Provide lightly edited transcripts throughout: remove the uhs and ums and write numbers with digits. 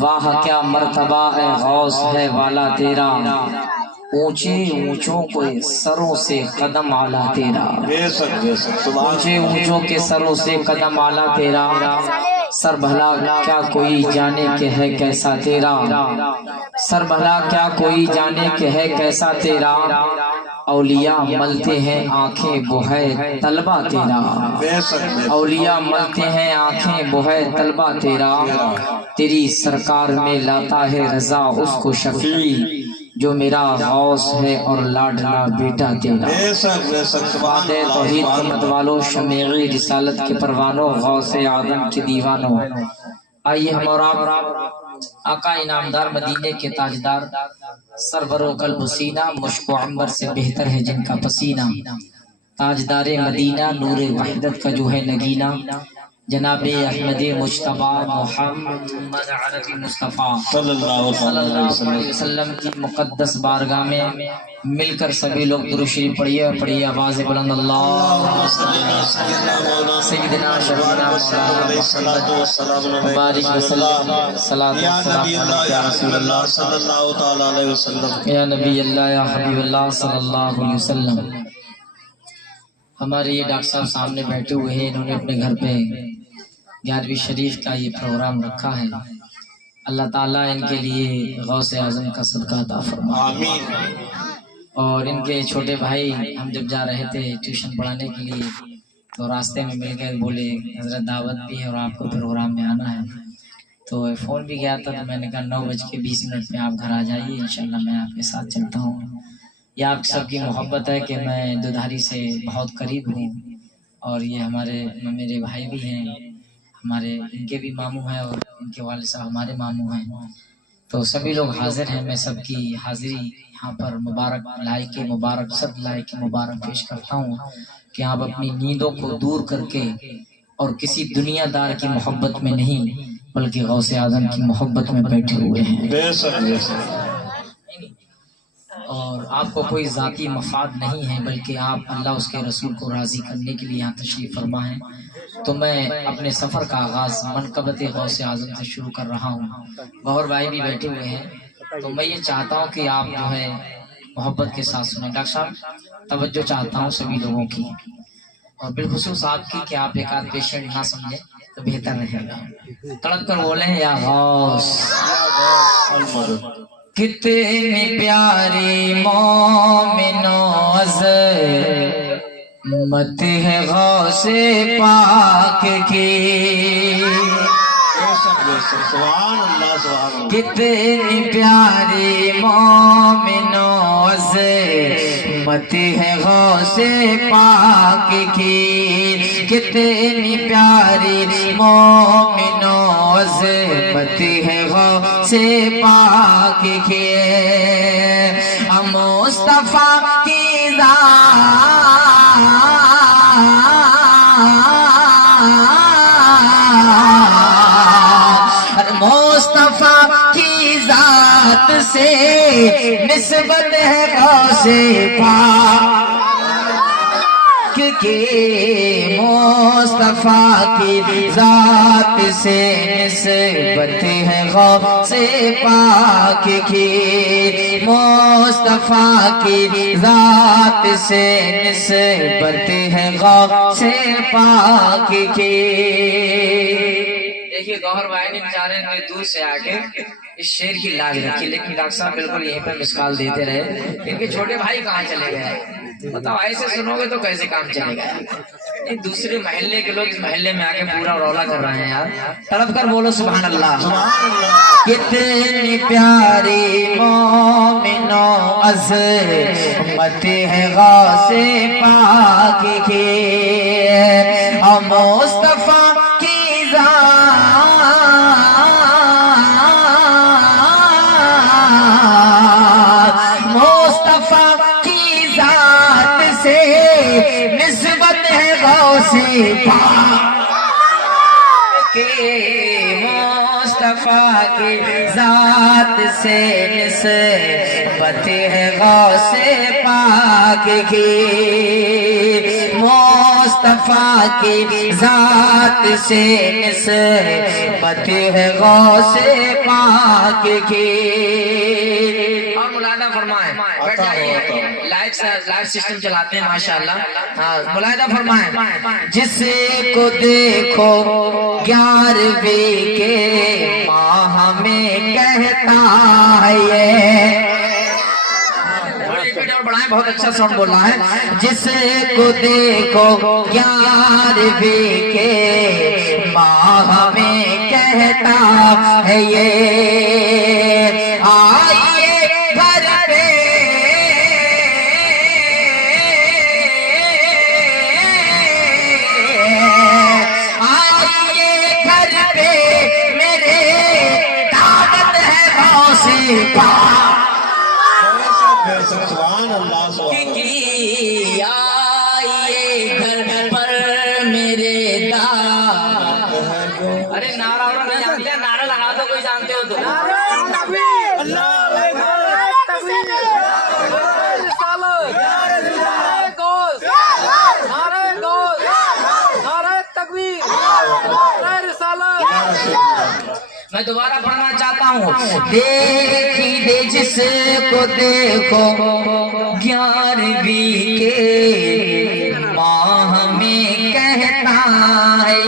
واہ کیا مرتبہ ہے غوث ہے والا تیرا، اونچے اونچوں کو سروں سے قدم آلہ تیرا، اونچے اونچوں کے سروں سے قدم آلہ تیرا، سر بھلا کیا کوئی جانے کہ ہے کیسا تیرا، سر بھلا کیا کوئی جانے کہ ہے کیسا تیرا، اولیاء ملتے ہیں آنکھیں وہ ہے طلبہ تیرا، اولیاء ملتے ہیں آنکھیں وہ ہے طلبہ تیرا، تیری سرکار میں لاتا ہے رضا اس کو شفیع، جو میرا غوث ہے اور لاڈلا بیٹا تیرا۔ بات توحید کے مت والوں، شمیعی رسالت کے پروانوں، غوث اعظم کے دیوانوں، آئیے ہم اور آپ آقا انعامدار مدینے کے تاجدار، سرور و قلب و سینہ، مشک و عنبر سے بہتر ہے جن کا پسینہ، تاجدار مدینہ، نور وحدت کا جو ہے نگینہ، جناب احمد مجتبی محمد عربی مصطفیٰ صلی اللہ علیہ وسلم کی مقدس بارگاہ میں مل کر سبھی لوگ درود شریف پڑھیے، پڑھیے آواز بلند، اللہ سیدنا شفیعنا مولانا مبارک وسلم، صلاۃ و سلام یا رسول اللہ صلی اللہ تعالی علیہ وسلم، یا نبی اللہ یا حبیب اللہ صلی اللہ علیہ وسلم۔ ہمارے یہ ڈاکٹر صاحب سامنے بیٹھے ہوئے ہیں، انہوں نے اپنے گھر پہ 11ویں شریف کا یہ پروگرام رکھا ہے، اللہ تعالیٰ ان کے لیے غوث اعظم کا صدقہ عطا فرمائے، آمین۔ اور ان کے چھوٹے بھائی ہم جب جا رہے تھے ٹیوشن پڑھانے کے لیے تو راستے میں مل گئے، بولے حضرت دعوت بھی ہے اور آپ کو پروگرام میں آنا ہے، تو فون بھی گیا تھا، تو میں نے کہا 9:20 میں آپ گھر آ جائیے، انشاءاللہ میں آپ کے ساتھ چلتا ہوں۔ یہ آپ سب کی محبت ہے کہ میں دودھاری سے بہت قریب ہوں، اور یہ میرے بھائی بھی ہیں، ہمارے ان کے بھی ماموں ہیں اور ان کے والد صاحب ہمارے ماموں ہیں، تو سبھی لوگ حاضر ہیں۔ میں سب کی حاضری یہاں پر مبارک لائق مبارک صد لائق مبارک پیش کرتا ہوں کہ آپ اپنی نیندوں کو دور کر کے اور کسی دنیا دار کی محبت میں نہیں بلکہ غوث اعظم کی محبت میں بیٹھے ہوئے ہیں، اور آپ کو کوئی ذاتی مفاد نہیں ہے بلکہ آپ اللہ اس کے رسول کو راضی کرنے کے لیے یہاں تشریف فرما ہیں۔ تو میں اپنے سفر کا آغاز منقبت غوث اعظم سے شروع کر رہا ہوں، گوہر بھائی بھی بیٹھے ہوئے ہیں، تو میں یہ چاہتا ہوں کہ آپ جو ہے محبت کے ساتھ سنیں۔ ڈاکٹر صاحب توجہ چاہتا ہوں سبھی لوگوں کی، اور بالخصوص آپ کی، کہ آپ ایک آدھ پیشنٹ نہ سمجھیں تو بہتر رہے گا، تڑپ کر بولیں یا غوث۔ کتنی پیاری مومنوں عظمت ہے غوث پاک کی، کتنی پیاری مومنوں عظمت ہے غوث پاک کی، کتنی پیاری مومنوں عظمت ہے غوث پاک کی، مصطفیٰ کی ذات مصطفیٰ کی ذات سے نسبت ہے غوث پاک کی، مصطفیٰ کی ذات سے نسبت ہے غوث پاک کی، مصطفیٰ کی ذات سے نسبت ہے غوث پاک کی۔ دیکھیے گوہر بھائی نے بیچارے دور سے آ کے اس شعر کی لاج رکھی، لیکن ڈاکٹر صاحب بالکل یہیں پہ مسکال دیتے رہے۔ ان کے چھوٹے بھائی کہاں چلے گئے؟ بتاؤ ایسے سنو گے تو کیسے کام چلے گا؟ دوسرے محلے کے لوگ اس محلے میں آ کے پورا رولا کر رہے ہیں یار، تڑپ کر بولو سبحان اللہ۔ کتنی پیاری مومنوں عظمت ہے غوث پاک کی، اور مصطفیٰ کی ذات مصطفیٰ کی ذات سے نسبت ہے غوث پاک کی، مصطفیٰ کی ذات سے نسبت ہے غوث پاک کی، مصطفیٰ کی ذات سے نسبت ہے غوث پاک کی۔ اور ملاحظہ فرمائیں، بیٹھ جائیے، لائٹ سسٹم چلاتے ہیں ماشاءاللہ۔ ملاحظہ فرمائیں، جس کو دیکھو 11ویں کے ماہ میں کہتا ہے یہ، بہت اچھا ساؤنڈ بولنا ہے، جس کو دیکھو 11ویں کے ماہ میں کہتا ہے یہ، آئیے گھر پہ آئیے گھر پہ میرے دعوت ہے غوث پاک سبحان اللہ کی، آئیے گھر پر میرے دعوت ہے۔ ارے نعرہ نہیں جانتے، نعرہ لگا دو، کوئی جانتے ہو تو۔ میں دوبارہ پڑھنا چاہتا ہوں، دیکھیے جس کو دیکھو 11ویں کے ماہ میں کہتا ہے،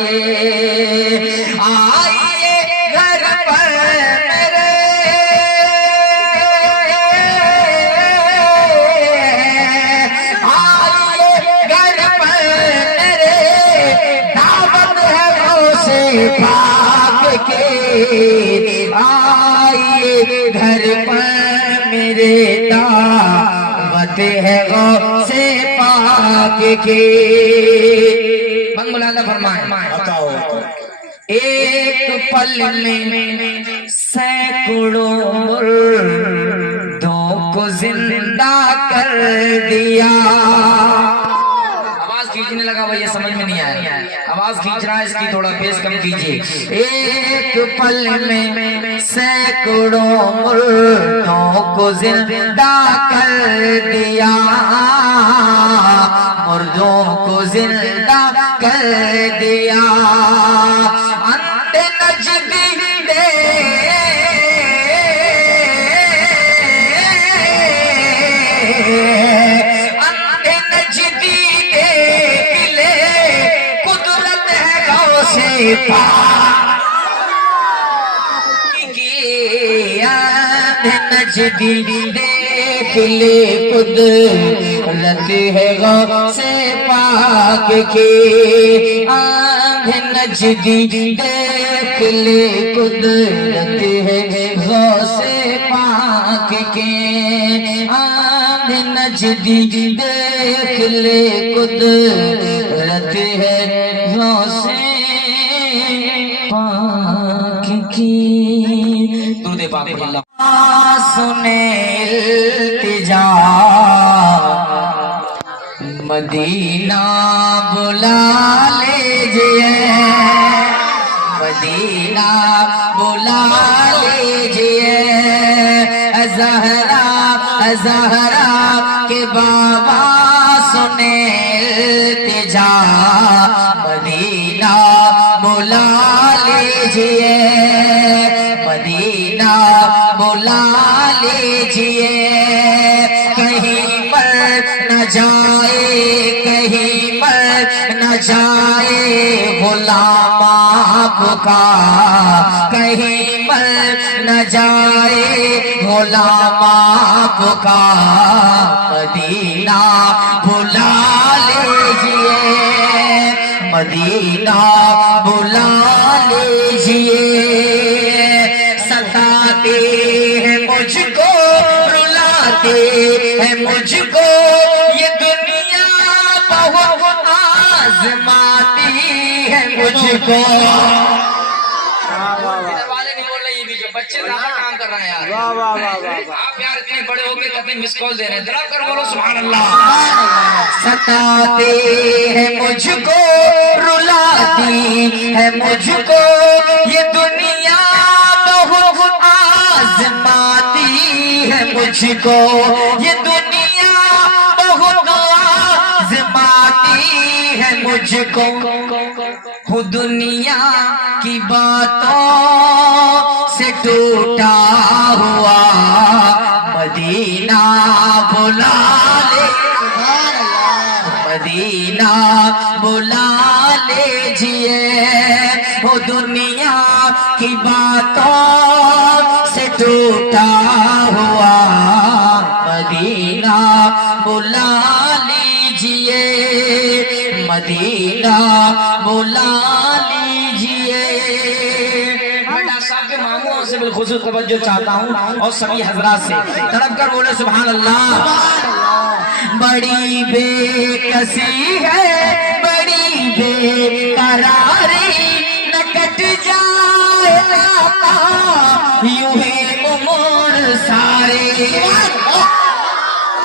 آئیے گھر پر میرے آئیے گھر پر میرے دعوت ہے غوث پاک کے، آئیے گھر پر میرے دعوت ہے غوث پاک کے۔ من ملاحظہ فرمائیں، ایک پل میں سینکڑوں مردوں کو زندہ کر دیا۔ آواز کھینچنے لگا بھائی، یہ سمجھ میں نہیں آیا، آواز کھینچ رہا ہے، اس کی تھوڑا بیس کم کیجیے۔ ایک پل میں سینکڑوں مردوں کو زندہ کر دیا، مردوں کو زندہ کر دیا، انت نجدی دے انت نجدی دے قلعے قدرت ہے غوث پاک کی، نجدی دیکھ لے قدرت ہے غوث پاک کی، نجدی دیکھ لے قدرت ہے غوث پاک کی، نجدی دیکھ لے قدرت ہے غوث پاک کی۔ درود پاک اللہ سنے التجا، مدینہ بلا لیجئے، مدینہ بلا لیجئے، زہرا زہرا کے بابا سنے التجا، مدینہ بلا لیجئے، مدینہ بلا لیجئے، کہیں پر نہ جائے، کہیں پر نہ جائے غلام آپ کا، کہیں پر نہ جائے غلام آپ کا، مدینہ بلا لیجئے، مدینہ بلا لیجئے، ستاتے ہیں مجھ کو، رلاتے ہیں مجھ کو، یہ دنیا بہت آزماتی ہے مجھ کو۔ بچے زیادہ کام کر رہے ہیں یار، آپ یار اتنے بڑے ہو کے کبھی مس کال دے رہے ہیں، ذرا کر بولو سبحان اللہ۔ ستاتے ہیں مجھ کو، رلاتی ہے مجھ کو، یہ دنیا مجھ کو یہ دنیا بہت آزماتی ہے مجھ کو دنیا کی باتوں سے ٹوٹا ہوا مدینہ بلا لے مدینہ بلا لیجئے وہ دنیا کی باتوں سے ٹوٹا ہوا مدینہ بلا لیجئے مدینہ بلا لیجئے۔ میں ڈاکٹر صاحب کے ماموں سے بالخصوص توجہ چاہتا ہوں اور سبھی حضرات سے تڑپ کر بولے سبحان اللہ۔ بڑی بے کسی ہے بڑی بے قراری نہ کٹ جائے آقا یوں ہی عمر سارے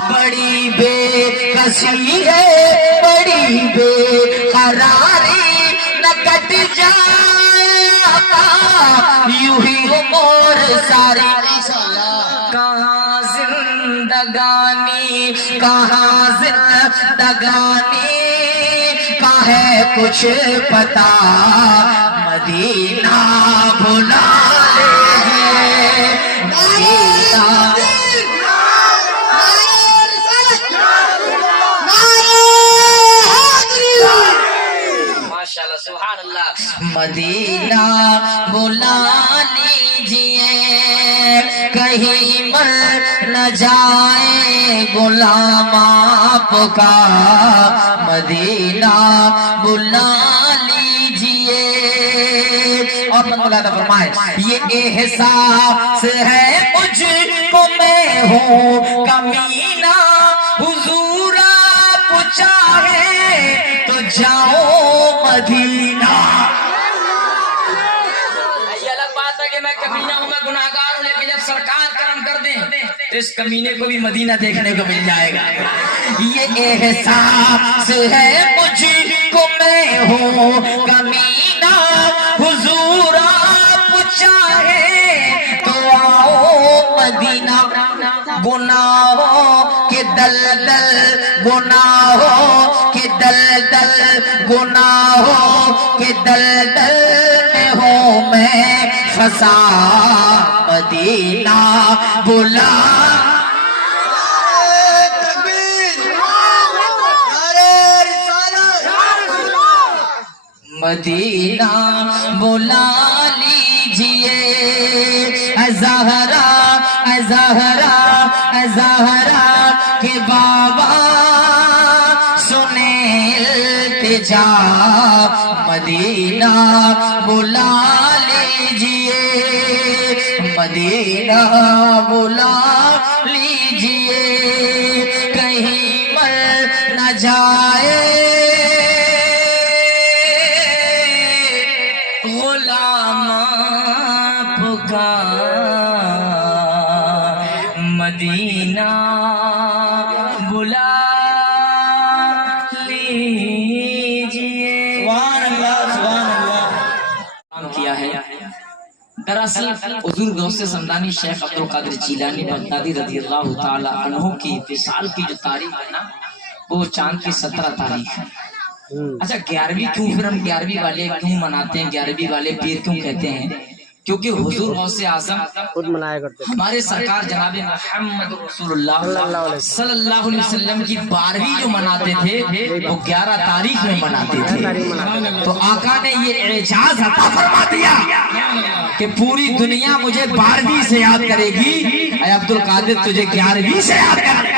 بڑی بے کسی ہے بڑی بے قراری نہ کٹ جائے آقا یوں ہی عمر ساری کہاں زندگانی کہاں زندگانی کا ہے کچھ پتا مدینہ بلا لیجئے مدینہ ماشاءاللہ سبحان اللہ مدینہ بلا لیجئے کہیں مر نہ جائے غلام آپ کا مدینہ بلا لیجئے۔ اور مولانا فرمائے یہ احساس ہے مجھ کو میں ہوں کمینہ حضور آپ چاہے تو جاؤ مدینہ۔ یہ الگ بات ہے کہ میں کمینہ ہوں میں گناہگار ہوں لیکن جب سرکار کرم کر دیں تو اس کمینے کو بھی مدینہ دیکھنے کو مل جائے گا۔ یہ احساس ہے مجھ کو میں ہوں کمینہ حضور آپ چاہے تو آؤ مدینہ۔ گناہوں کے دلدل گناہوں کے دلدل گناہوں کے دلدل میں ہوں میں پھنسا مدینہ بلا مدینہ بلا لیجئے اے زہرا اے زہرا اے زہرا کہ بابا سنے التجا مدینہ بلا لیجئے مدینہ بلا لیجئے کہیں مر نہ جائے غلام آپ کا مدینہ بلا لیجئے۔ سبحان اللہ سبحان اللہ کیا ہے۔ دراصل حضور غوث سمدانی شیخ عبد القادر جیلانی بغدادی رضی اللہ تعالی عنہ کی وصال کی جو تاریخ ہے نا وہ چاند کی 17 تاریخ ہے۔ اچھا 11ویں کیوں پھر ہم 11ویں والے کیوں مناتے ہیں 11ویں والے پیر کیوں کہتے ہیں؟ کیونکہ حضور غوث اعظم خود منایا کرتے ہمارے سرکار جناب محمد رسول اللہ صلی اللہ علیہ وسلم کی 12ویں جو مناتے تھے وہ 11 تاریخ میں مناتے تھے۔ تو آقا نے یہ اعجاز عطا فرما دیا کہ پوری دنیا مجھے 12ویں سے یاد کرے گی، اے عبد القادر تجھے 11ویں سے یاد کرے گی۔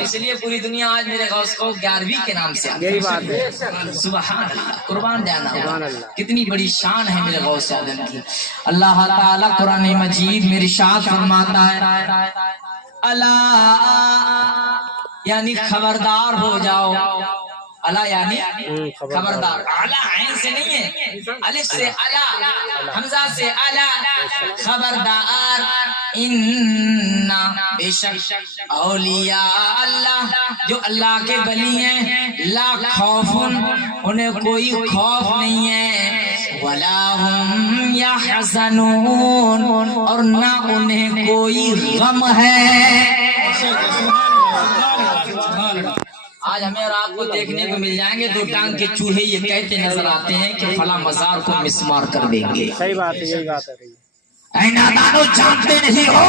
اس لیے پوری دنیا آج میرے غوث کو 11ویں کے نام سے یہی بات ہے۔ سبحان اللہ قربان جانا کتنی بڑی شان ہے میرے غوث اعظم کی۔ اللہ تعالیٰ قرآن مجید میں ارشاد فرماتا ہے الا یعنی خبردار ہو جاؤ، الا یعنی خبردار، اعلیٰ عین سے نہیں ہے، الف سے الا، حمزہ سے الا، خبردار، ان بے شک اولیاء اللہ جو اللہ کے ولی ہیں لا خوف انہیں کوئی خوف نہیں ہے، ولا هم يحزنون، اور نہ انہیں کوئی غم ہے۔ آج ہمیں اور آپ کو دیکھنے کو مل جائیں گے دو ٹانگ کے چوہے یہ کہتے نظر آتے ہیں کہ فلاں مزار کو مسمار کر دیں گے۔ صحیح بات ہے، یہی بات ہے۔ اے نادانو، جانتے نہیں ہو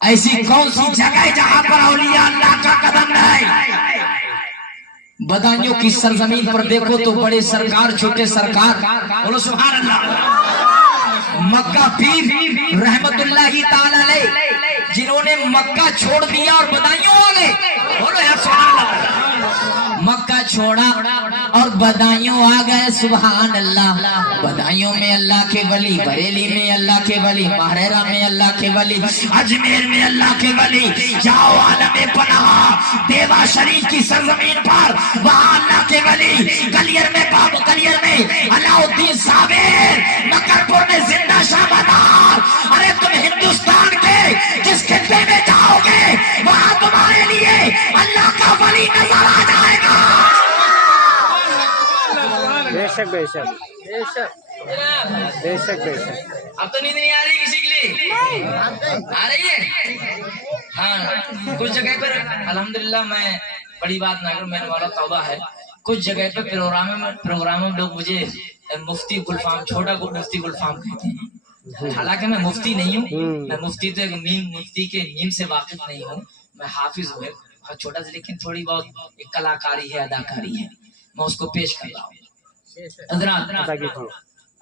ایسی کون سی جگہ جہاں پر اولیاء اللہ کا قدم ہے؟ بدایوں کی سرزمین پر دیکھو تو بڑے سرکار چھوٹے سرکار، بولو سبحان اللہ، مکہ پیر رحمت اللہ تعالی علیہ جنہوں نے مکہ چھوڑ دیا اور بدایوں آ گئے، بولو یا سبحان اللہ، مکہ چھوڑا اور بدایوں آ گئے، سبحان اللہ۔ بدایوں میں اللہ کے ولی، بریلی میں اللہ کے ولی، مہریرہ میں اللہ کے ولی، اجمیر میں اللہ کے ولی، جاؤ عالم پناہ دیوا شریف کی سرزمین پر وہاں اللہ کے ولی، کلیر میں باب کلیر میں علاء الدین صابر، مکرپور میں زندہ شاہ بدار۔ ارے تم ہندوستان کے جس خطے میں جاؤ گے وہاں تمہارے لیے اللہ کا ولی نظر آ جائے گا۔ بے شک بے شک بے شک بے شک بے شک۔ اب تو نیند نہیں آ رہی کسی کے لیے؟ آ رہی ہے؟ ہاں، کچھ جگہ پر الحمدللہ، میں بڑی بات نہ کروں، میرے والا توبہ ہے، کچھ جگہ پر پروگراموں میں لوگ مجھے مفتی گلفام، چھوٹا مفتی گلفام کہتے ہیں، حالانکہ میں مفتی نہیں ہوں، میں مفتی تو ایک مفتی کے نیم سے واقف نہیں ہوں، میں حافظ ہوں بہت چھوٹا سا، لیکن تھوڑی بہت ایک کلاکاری ہے، اداکاری ہے، میں اس کو پیش کر رہا ہوں۔ حضرات،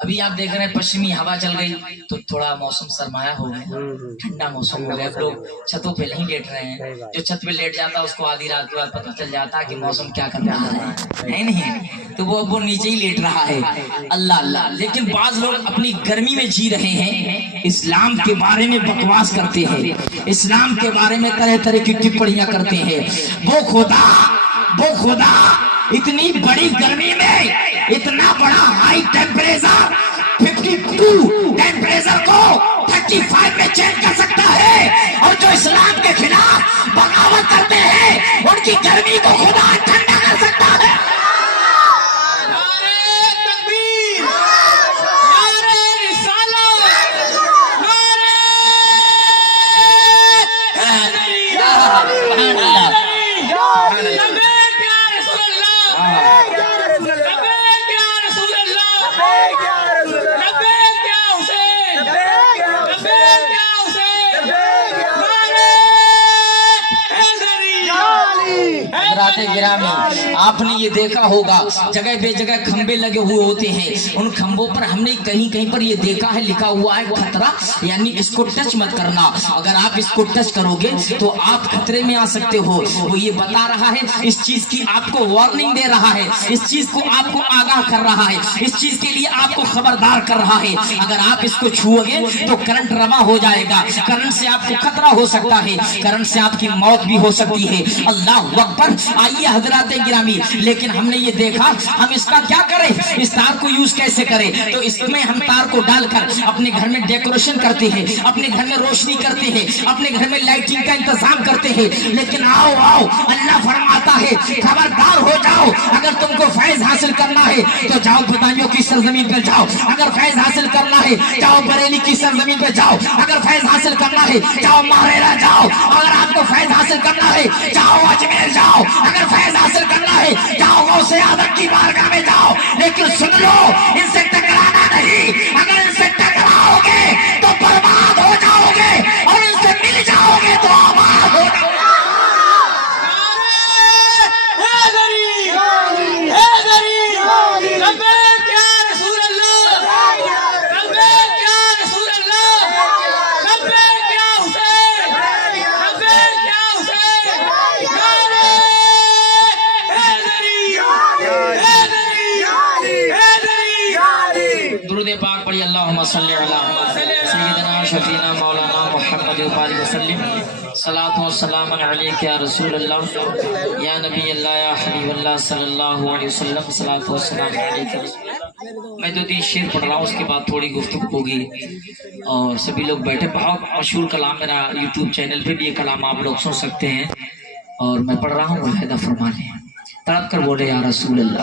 ابھی آپ دیکھ رہے ہیں پشچمی ہوا چل گئی تو تھوڑا موسم سرمایہ ہو گیا، ٹھنڈا موسم ہو گیا، لوگ چھتوں پہ نہیں لیٹ رہے ہیں، جو چھت پہ لیٹ جاتا ہے اس کو آدھی رات کے بعد پتہ چل جاتا ہے کہ موسم کیا کر رہا ہے نہیں، تو وہ نیچے ہی لیٹ رہا ہے، اللہ اللہ۔ لیکن بعض لوگ اپنی گرمی میں جی رہے ہیں، اسلام کے بارے میں بکواس کرتے ہیں، اسلام کے بارے میں طرح طرح کی ٹپڑیاں کرتے ہیں۔ وہ خدا اتنی بڑی گرمی میں اتنا بڑا ہائی ٹیمپریچر 52 ٹیمپریچر کو 35 میں چینج کر سکتا ہے، اور جو اسلام کے خلاف بغاوت کرتے ہیں ان کی گرمی کو خدا ٹھنڈا کر سکتا ہے۔ گرامی، آپ نے یہ دیکھا ہوگا جگہ بے جگہ کھمبے لگے ہوئے ہوتے ہیں، ان کھمبوں پر ہم نے کہیں کہیں پر یہ دیکھا ہے، لکھا ہوا ہے خطرہ، یعنی اس کو ٹچ مت کرنا، اگر آپ اس کو ٹچ کرو گے تو آپ خطرے میں آ سکتے ہو۔ وہ یہ بتا رہا ہے، اس چیز کی آپ کو وارننگ دے رہا ہے، اس چیز کو آپ کو آگاہ کر رہا ہے، اس چیز کے لیے آپ کو خبردار کر رہا ہے۔ اگر آپ اس کو چھو گے تو کرنٹ رواں ہو جائے گا، کرنٹ سے آپ کو خطرہ ہو سکتا ہے، کرنٹ سے آپ کی موت بھی ہو سکتی ہے۔ اللہ اکبر۔ آئیے حضرات گرامی، لیکن ہم نے یہ دیکھا ہم اس کا کیا کریں، اس تار کو یوز کیسے کریں، تو اس میں ہم تار کو ڈال کر اپنے گھر میں ڈیکوریشن کرتے ہیں، اپنے گھر میں روشنی کرتے ہیں، اپنے گھر میں لائٹنگ کا انتظام کرتے ہیں، لیکن آؤ اللہ فرماتا ہے خبردار ہو جاؤ، اگر تم کو فیض حاصل کرنا ہے تو جاؤ بدایوں کی سرزمین پہ جاؤ، اگر فیض حاصل کرنا ہے جاؤ بریلی کی سرزمین پہ جاؤ، اگر فیض حاصل کرنا ہے جاؤ مہریرہ جاؤ، اگر آپ کو فیض حاصل کرنا ہے جاؤ اجمیر جاؤ، اگر فیض حاصل کرنا ہے جاؤ غوث اعظم کی بارگاہ میں جاؤ، لیکن سن لو ان سے ٹکرانا نہیں، اگر ان سے ٹکراؤ گے تو برباد ہو جاؤ گے، اور ان سے مل جاؤ گے تو آباد ہو جاؤ گے۔ درود پاک پڑھی، اللہم صلی علی سیدنا شفینا مولانا محمد وسلم، صلاۃ و سلام علیک یا رسول اللہ یا نبی اللہ یا حبیب اللہ صلی اللہ علیہ وسلم، صلاۃ و سلام علیک۔ میں دو تین شعر پڑھ رہا ہوں، اس کے بعد تھوڑی گفتگو ہوگی اور سبھی لوگ بیٹھے۔ بہت مشہور کلام، میرا یوٹیوب چینل پہ بھی یہ کلام آپ لوگ سن سکتے ہیں، اور میں پڑھ رہا ہوں، ملاحظہ فرما لیں، تڑپ کر بولے یا رسول اللہ۔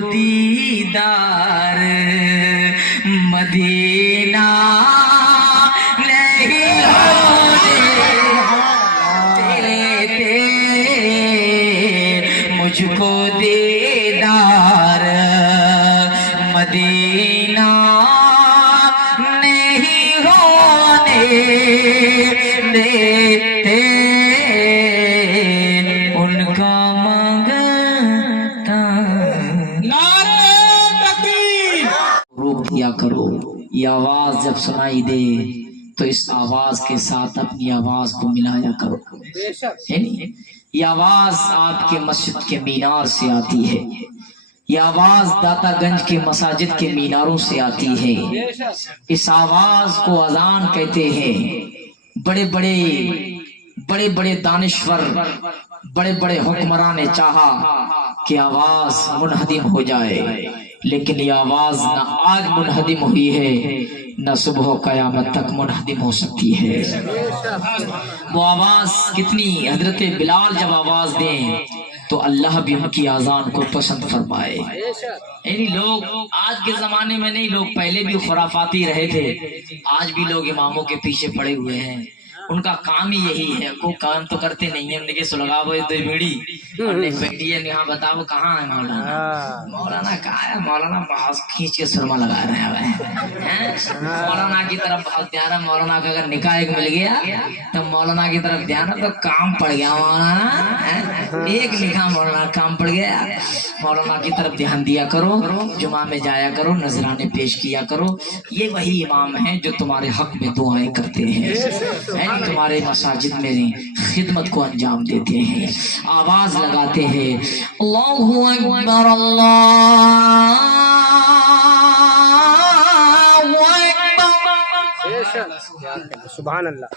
دیدار مدینہ نہیں ہونے دیتے، مجھ کو دیدار مدینہ نہیں ہونے دیتے، ان کا مانگتا روک دیا کرو۔ یہ آواز جب سنائی دے تو اس آواز کے ساتھ اپنی آواز کو ملایا کرو۔ بے شک ہے نہیں؟ یہ آواز آپ کے مسجد کے مینار سے آتی ہے، یہ آواز داتا گنج کے مساجد کے میناروں سے آتی ہے۔ بے شک اس آواز کو اذان کہتے ہیں۔ بڑے بڑے دانشور، بڑے بڑے حکمراں نے چاہا کہ آواز منہدم ہو جائے، لیکن یہ آواز نہ آج منہدم ہوئی ہے نہ صبح و قیامت تک منہدم ہو سکتی ہے۔ وہ آواز کتنی، حضرت بلال جب آواز دیں تو اللہ بھی ان کی آذان کو پسند فرمائے۔ بے شک یعنی لوگ آج کے زمانے میں نہیں، لوگ پہلے بھی خرافاتی رہے تھے، آج بھی لوگ اماموں کے پیچھے پڑے ہوئے ہیں۔ ان کا کام ہی یہی ہے، کوئی کام تو کرتے نہیں ہیں۔ ان کے سلگا وہ تو بیڑی بیٹی ہے، یہاں بتاؤ کہاں ہے مولانا؟ مولانا کہاں ہے؟ مولانا بہت کھینچ کے سرما لگا رہے ہیں۔ مولانا کی طرف بہت دھیان ہے، مولانا کا اگر نکاح ایک مل گیا تو مولانا کی طرف دھیان ہے تو کام پڑ گیا مولانا، ایک نکاح مولانا کام پڑ گیا۔ مولانا کی طرف دھیان دیا کرو، جمعہ میں جایا کرو، نذرانے پیش کیا کرو۔ یہ وہی امام ہیں جو تمہارے حق میں دعائیں کرتے ہیں، تمہارے مساجد میں خدمت کو انجام دیتے ہیں، آواز لگاتے ہیں۔ اللہ اکبر اللہ اکبر، بے شک سبحان اللہ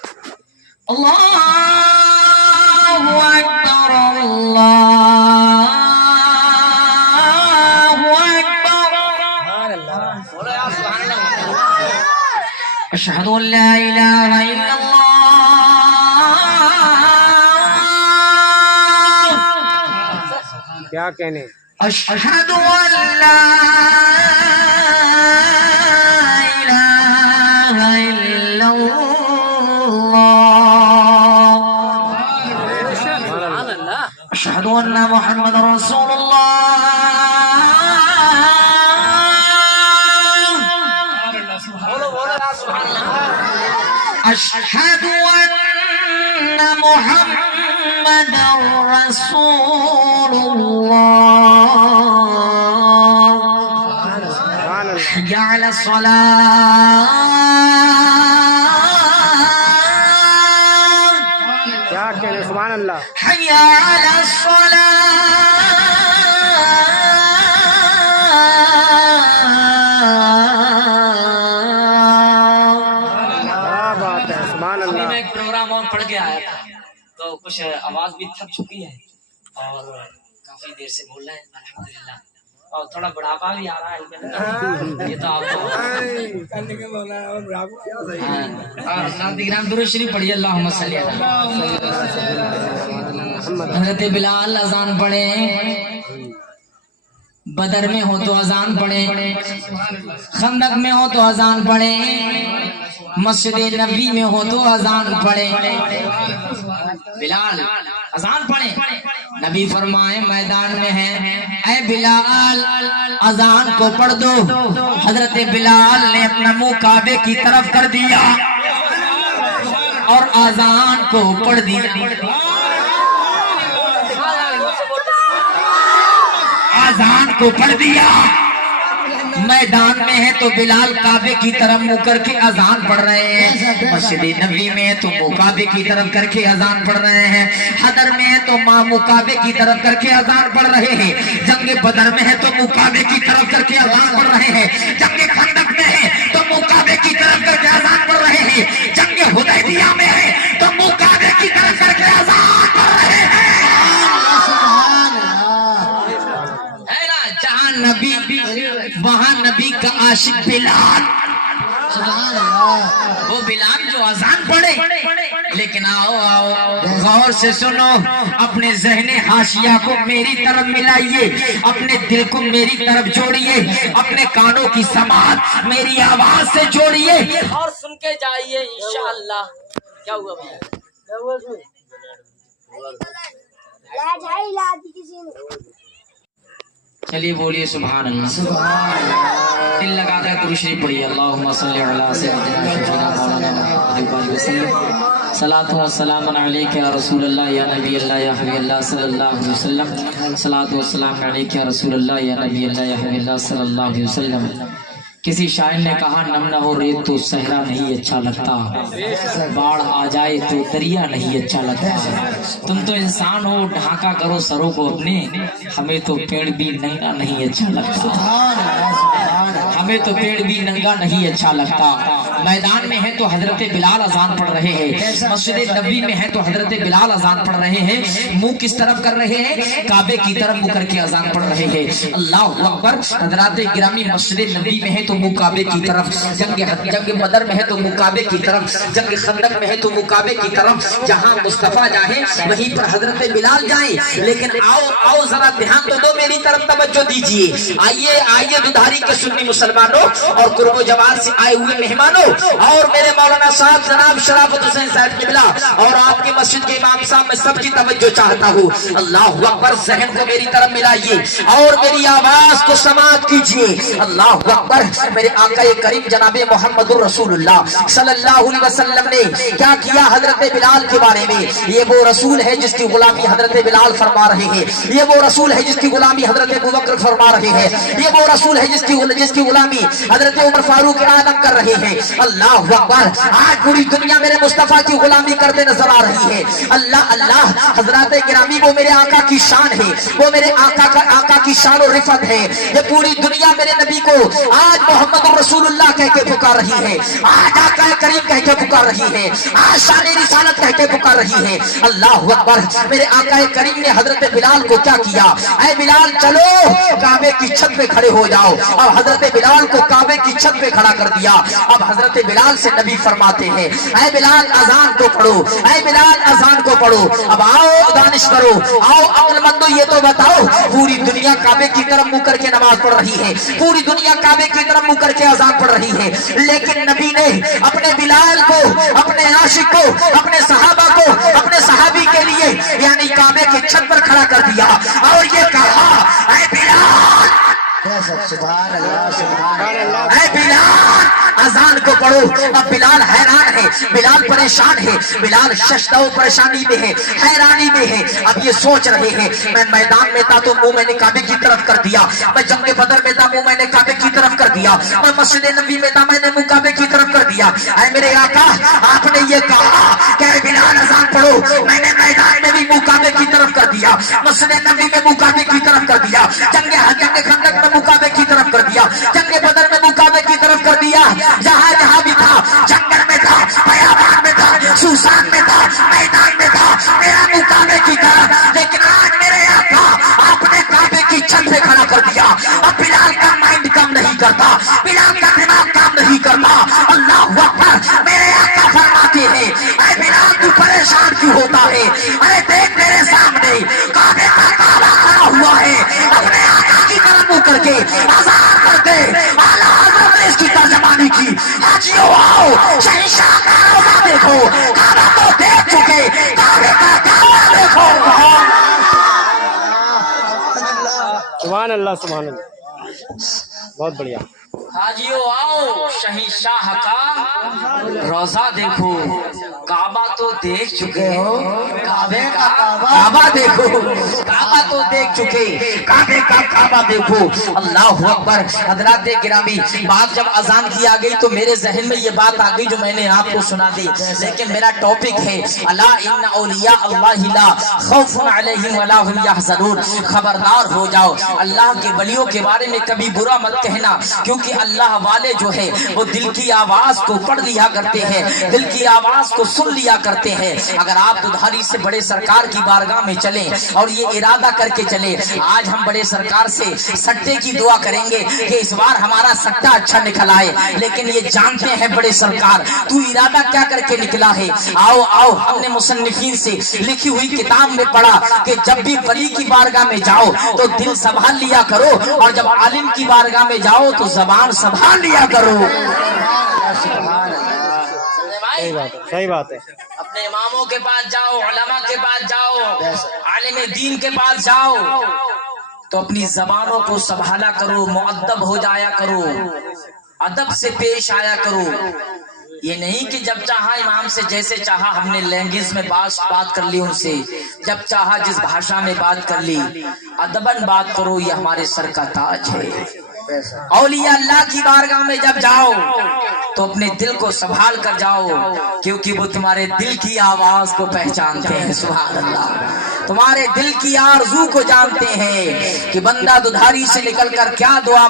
اللہ اکبر اللہ اکبر، اشہد ان لا الہ الا اللہ، کیا کہنے، اشہد ان لا الہ الا اللہ، اشہد ان محمد رسول اللہ، اشہد ان محمد رسول اللہ، حی علی الصلاۃ، کیا کہنے سبحان اللہ حی علی کیا بات ہے سبحان ابھی میں اللہ ایک پروگرام اور پڑھ کے آیا تھا تو کچھ آواز بھی تھک چکی ہے اور کافی دیر سے بول رہے ہیں الحمدللہ، اور تھوڑا بڑھاپا بھی آ رہا ہے، یہ تو آپ کو ناظرین درود شریف پڑھیے، اللہم صلی علی حضرت بلال اذان پڑھیں، بدر میں ہو تو اذان پڑھیں، خندق میں ہو تو اذان پڑھیں، مسجد نبی میں ہو تو اذان پڑھیں۔ بلال اذان پڑھیں، نبی فرمائے میدان میں ہے، اے بلال اذان کو پڑھ دو۔ حضرت بلال نے اپنا منہ کعبے کی طرف کر دیا اور اذان کو پڑھ دیا۔ اذان کو پڑھ دیا، میدان میں ہے تو بلال کعبے کی طرف منہ کر کے اذان پڑھ رہے ہیں، مسجد نبی میں ہے تو منہ کعبے کی طرف کر کے اذان پڑھ رہے ہیں، حدر میں ہے تو منہ کعبے کی طرف کر کے اذان پڑھ رہے ہیں، جنگ بدر میں ہے تو منہ کعبے کی طرف کر کے اذان پڑھ رہے ہیں، جنگ خندق میں ہے تو منہ کعبے کی طرف کر کے اذان پڑھ رہے ہیں، جنگ حدیبیہ میں ہے تو منہ کعبے کی طرف کر کے اذان پڑھ رہے ہیں۔ جہاں نبی وہاں نبی کا عاشق بلال، وہ بلال جو اذان پڑھے لیکن آؤ غور سے سنو، اپنے ذہن حاشیہ کو میری طرف ملائیے، اپنے دل کو میری طرف جوڑیے، اپنے کانوں کی سماعت میری آواز سے جوڑیے اور سن کے جائیے انشاءاللہ۔ کیا ہوا بھیا؟ چلیے بولیے سبحان اللہ، دل لگا کر درود شریف پڑھیے، اللہم صلی علی سیدنا شفیعنا مولانا محمد وسلم، صلاۃ و سلام علیک یا رسول اللہ یا نبی اللہ یا حبیب اللہ صلی اللہ علیہ وسلم، صلاۃ و سلام علیک یا رسول اللہ یا نبی اللہ یا حبیب اللہ صلی اللہ علیہ وسلم۔ کسی شاعر نے کہا نم نہ ہو ریت تو صحرا نہیں اچھا لگتا، باڑھ آ جائے تو دریا نہیں اچھا لگتا، تم تو انسان ہو ڈھانکا کرو سروں کو اپنے، ہمیں تو پیڑ بھی ننگا نہیں اچھا لگتا، ہمیں تو پیڑ بھی ننگا نہیں اچھا لگتا۔ میدان میں ہے تو حضرت بلال اذان پڑھ رہے ہیں، مسجد نبوی میں ہے تو حضرت بلال اذان پڑھ رہے ہیں، منہ کس طرف کر رہے ہیں؟ کعبے کی طرف منہ کر کے اذان پڑھ رہے ہیں۔ اللہ اکبر۔ حضرات گرامی مسجد نبوی میں ہے تو منہ کعبے کی طرف، جنگ بدر میں ہے تو منہ کعبے کی طرف، جنگ خندق میں ہے تو منہ کعبے کی طرف، جہاں مصطفیٰ جائیں وہیں پر حضرت بلال جائیں۔ لیکن آؤ ذرا دھیان تو دو، میری طرف توجہ دیجئے۔ آئیے دودھاری کے سنی مسلمانوں اور قرب و جوار سے آئے ہوئے مہمانوں اور میرے مولانا صاحب جناب شرافت حسین صاحب قبلہ اور آپ کی مسجد کے امام صاحب، میں سب کی توجہ چاہتا ہوں۔ اللہ اکبر۔ ذہن کو میری طرف ملائیے اور میری آواز کو سماعت کیجئے۔ اللہ اکبر۔ میرے آقا کریم جناب محمد رسول اللہ صلی اللہ علیہ وسلم نے کیا کیا حضرت بلال کے بارے میں؟ یہ وہ رسول ہے جس کی غلامی حضرت بلال فرما رہے ہیں، یہ وہ رسول ہے جس کی غلامی حضرت ابوبکر فرما رہے ہیں، یہ وہ رسول ہے جس کی غلامی حضرت عمر فاروق اعظم کر رہے ہیں۔ اللہ اکبر۔ آج پوری دنیا میرے مصطفیٰ کی غلامی کرتے نظر آ رہی ہے۔ اللہ حضرات گرامی، وہ میرے آقا کی شان ہے، وہ میرے آقا کی شان و رفت ہے۔ یہ پوری دنیا میرے نبی کو آج محمد رسول اللہ کہہ کے پکار رہی ہے، آج آقا کریم کہہ کے پکار رہی ہے، آج شان رسالت کہہ کے پکار رہی ہے۔ اللہ اکبر۔ میرے آقا کریم نے حضرت بلال کو کیا کیا؟ اے بلال چلو کعبے کی چھت پہ کھڑے ہو جاؤ، اور حضرت بلال کو کعبے کی چھت پہ کھڑا کر دیا۔ اب حضرت بلال سے نبی فرماتے ہیں اے بلال اذان کو پڑھو، اے بلال اذان کو پڑھو۔ اب آؤ دانش کرو، آؤ عقل مندو، یہ تو بتاؤ پوری دنیا کعبے کی طرف منہ کر کے نماز پڑھ رہی ہے، پوری دنیا کعبے کی طرف منہ کر کے اذان پڑھ رہی ہے، لیکن نبی نے اپنے بلال کو، اپنے عاشق کو، اپنے صحابہ کو، اپنے صحابی کے لیے یعنی کعبے کی چھت پر کھڑا کر دیا اور یہ کہا اے بلال، سبحان اللہ سبحان اللہ، اے بلال اذان کو پڑھو۔ اب بلال حیران ہے، بلال پریشان ہے، بلال ششدہ و پریشانی میں ہے، حیرانی میں ہے۔ اب یہ سوچ رہے ہیں میں میدان میں تھا تو منہ میں نے کعبے کی طرف کر دیا، میں جنگ بدر میں تھا منہ میں نے کعبے کی طرف کر دیا، میں مسجد نبی میں تھا میں نے منہ کعبے کی طرف کر دیا۔ اے میرے آقا آپ نے یہ کہا کہ اے بلال اذان پڑھو، میں نے میدان میں بھی منہ کعبے کی طرف کر دیا، مسجد نبی میں منہ کعبے کی طرف کر دیا، جنگ خندق میں منہ کعبے کی طرف کر دیا، جنگ بدر میں منہ کعبے کی طرف کر دیا، جہاں جہاں بھی تھا، جنگل میں تھا، بیابان میں تھا، سوسان میں تھا، میدان میں تھا، میرا منہ کعبے کی طرف۔ لیکن آج میرے آقا آپ نے کعبے کی چھت پہ کھڑا کر دیا۔ اب بلال کا مائنڈ کام نہیں کرتا، بلال کا دماغ کام نہیں کرتا۔ اللہ اکبر۔ میرے آقا فرماتے ہیں اے بلال تو پریشان کیوں ہوتا ہے؟ ارے دیکھ میرے سامنے کعبے کا کعبہ کھڑا ہوا ہے، اپنے آقا کی طرف منہ کر کے اذان کرتے اعلیٰ حضرت نے اس کی ترجمانی کی۔ حاجیو آؤ شہنشاہ کا روزہ دیکھو، کعبہ تو دیکھ چکے، کعبے کا کعبہ دیکھو۔ سبحان اللہ سبحان اللہ، بہت بڑھیا۔ حاجیو آؤ شہنشاہ کا روزہ دیکھو، کعبہ تو دیکھ چکے ہو، کعبے کا کعبہ دیکھو، کعبہ تو دیکھ چکے، کعبے کا کعبہ دیکھو۔ اللہ اکبر۔ حضرات گرامی، بات جب اذان کی آ گئی تو میرے ذہن میں یہ بات آ گئی جو میں نے آپ کو سنا دی، لیکن میرا ٹاپک ہے الا ان اولیاء اللہ لا خوف علیہم ولا هم یحزنون۔ خبردار ہو جاؤ، اللہ کے ولیوں کے بارے میں کبھی برا مت کہنا، کیونکہ کیونکہ اللہ والے جو ہے وہ دل کی آواز کو پڑھ لیا کرتے ہیں، دل کی آواز کو سن لیا کرتے ہیں۔ اگر آپ دودھاری سے بڑے سرکار کی بارگاہ میں چلیں اور یہ ارادہ کر کے چلیں، آج ہم بڑے سرکار سے سٹے کی دعا کریں گے کہ اس بار ہمارا سٹا اچھا نکل آئے، لیکن یہ جانتے ہیں بڑے سرکار تو ارادہ کیا کر کے نکلا ہے۔ آؤ آؤ، ہم نے مصنفین سے لکھی ہوئی کتاب میں پڑھا کہ جب بھی ولی کی بارگاہ میں جاؤ تو دل سنبھال لیا کرو، اور جب عالم کی بارگاہ میں جاؤ تو زبان سنبھال لیا کرو۔ صحیح بات ہے۔ اپنے اماموں کے پاس جاؤ، علماء کے پاس جاؤ، عالم دین کے پاس جاؤ تو اپنی زبانوں کو سنبھالا کرو، مؤدب ہو جایا کرو، ادب سے پیش آیا کرو۔ یہ نہیں کہ جب چاہا امام سے جیسے چاہا ہم نے لینگویج میں بات کر لی ان سے، جب چاہا جس بھاشا میں بات کر لی۔ ادباً بات کرو، یہ ہمارے سر کا تاج ہے۔ اولیاء اللہ کی بارگاہ میں جب جاؤ تو اپنے دل کو سنبھال کر جاؤ، کیونکہ وہ تمہارے دل کی آواز کو پہچانتے ہیں۔ سبحان اللہ، تمہارے دل کی آرزو کو جانتے ہیں کہ بندہ دودھاری سے نکل کر کیا دعا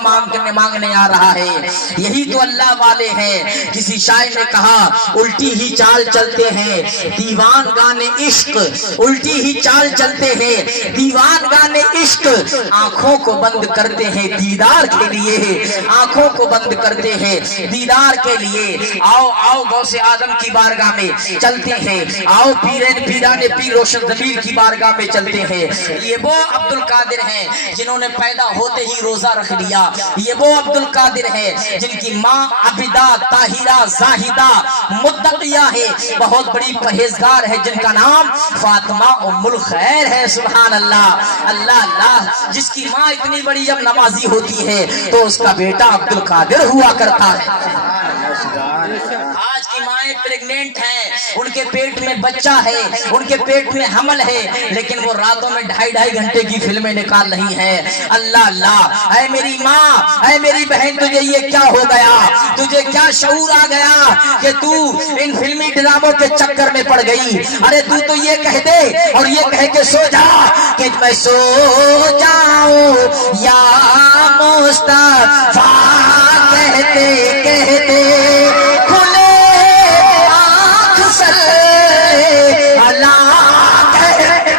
مانگنے آ رہا ہے۔ یہی تو اللہ والے ہیں۔ کسی شاعر نے کہا الٹی ہی چال چلتے ہیں دیوان گانے عشق، الٹی ہی چال چلتے ہیں دیوان گانے عشق، آنکھوں کو بند کرتے ہیں دیدار کے لیے، آنکھوں کو بند کرتے ہیں دیدار کے لیے۔ آؤ آؤ غوث آدم کی بارگاہ میں چلتے ہیں، آؤ پیران پیر روشن ضمیر کی بارگاہ میں چلتے ہیں۔ یہ وہ عبد القادر ہیں جنہوں نے پیدا ہوتے ہی روزہ رکھ لیا، یہ وہ عبد القادر ہیں جن کی ماں عبدہ طاہرہ زاہدہ متقیہ ہے، بہت بڑی پرہیزگار ہے، جن کا نام فاطمہ ام الخیر ہے۔ سبحان اللہ، اللہ اللہ، جس کی ماں اتنی بڑی جب نمازی ہوتی ہے تو اس کا بیٹا عبد القادر ہوا کرتا ہے۔ آج کی مائیں پریگننٹ ہیں، ان کے پیٹ میں بچہ ہے، ان کے پیٹ میں حمل ہے، لیکن وہ راتوں میں 2.5 گھنٹے کی فلمیں نکال رہی ہیں۔ اللہ اللہ، اے میری ماں، اے میری بہن، تجھے یہ کیا ہو گیا؟ تجھے کیا شعور آ گیا کہ تو ان فلمی ڈراموں کے چکر میں پڑ گئی؟ ارے تو یہ کہہ دے اور یہ کہہ کے سو جا کہ میں سو جاؤں یا مصطفیٰ کہتے کہتے کھلے آنکھ سے اللہ کہتے۔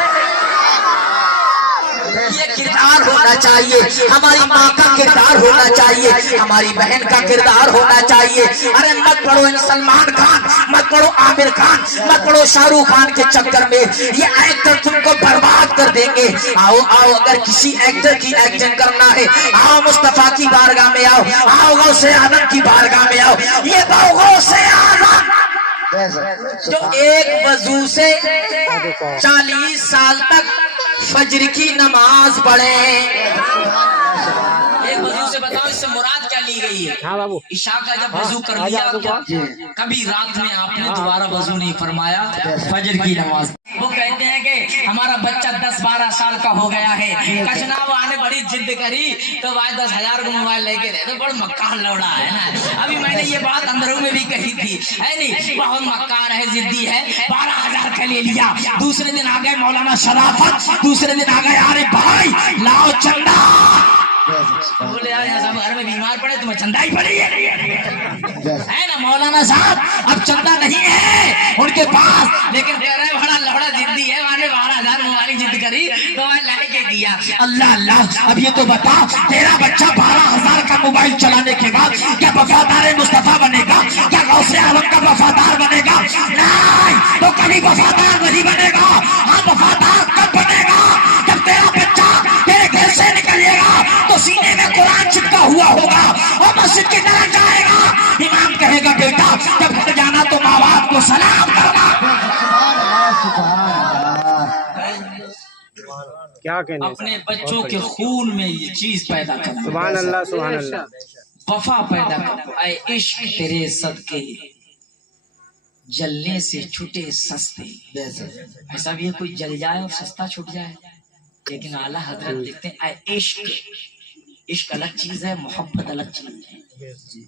یہ کردار ہونا چاہیے، ہماری ماں کا کردار ہونا چاہیے، ہماری بہن کا کردار ہونا چاہیے۔ ارے مت پڑھو سلمان خان، مت پڑھو عامر خان، مت پڑھو شاہ رخ خان کے چکر میں، یہ ایکٹر تم کو برباد کر دیں گے۔ آؤ آؤ، اگر کسی ایکٹر کی ایکٹنگ کرنا ہے آؤ مصطفیٰ کی بارگاہ میں آؤ، آؤ غوث اعظم کی بارگاہ میں آؤ۔ یہ غوث اعظم جو ایک وضو سے 40 سال تک فجر کی نماز پڑھے، ایک وضو سے بتاؤ اس سے مراد کیا لی گئی ہے؟ ہاں بابو، عشاء کا جب وضو کر لیا کبھی رات میں آپ نے دوبارہ وضو نہیں فرمایا فجر کی نماز۔ وہ کہتے ہیں کہ ہمارا بچہ 10-12 سال کا ہو گیا ہے، کشنا وہ آنے بڑی ضد کری تو بھائی 10,000 کو موبائل لے کے دے دو، بڑا مکار لوڑا ہے نا۔ ابھی میں نے یہ بات اندروں میں بھی کہی تھی، ہے نہیں، بہت مکار ہے، ضدی ہے، 12,000 کا لے لیا۔ دوسرے دن آ گئے مولانا شرافت، دوسرے دن آ گئے ارے بھائی لاؤ چندہ، بولے یار سب گھر میں بیمار پڑے تمہیں چندہ ہی پڑی ہے نا مولانا صاحب، اب چندہ نہیں ہے ان کے پاس، لیکن کہہ رہے بڑا لوڑا ضدی ہے، میں نے 12,000 موبائل ضد کری تو میں لے کے دیا۔ اللہ اللہ، اب یہ تو بتا تیرا بچہ 12,000 کا موبائل چلانے کے بعد کیا وفادار مصطفیٰ بنے گا؟ کیا غوث اعظم کا وفادار بنے گا؟ نہیں، تو کبھی وفادار نہیں بنے گا۔ ہاں وفادار کب بنے گا؟ جب تیرا بچہ تیرے گھر سے نکلے گا تو سینے میں قرآن چپکا ہوا ہوگا اور مسجد کی طرف جائے گا، امام کہے گا بیٹا جب گھر جانا تو ماں باپ کو سلام کرنا۔ کیا کہنے، اپنے بچوں کے خون میں یہ چیز پیدا کرنا، سبحان اللہ سبحان اللہ، وفا پیدا کرنا۔ اے عشق تیرے صدقے جلنے سے چھٹے سستے، ایسا بھی ہے کوئی جل جائے اور سستا چھٹ جائے، لیکن اعلیٰ حضرت لکھتے ہیں اے عشق عشق الگ چیز ہے، محبت الگ چیز ہے.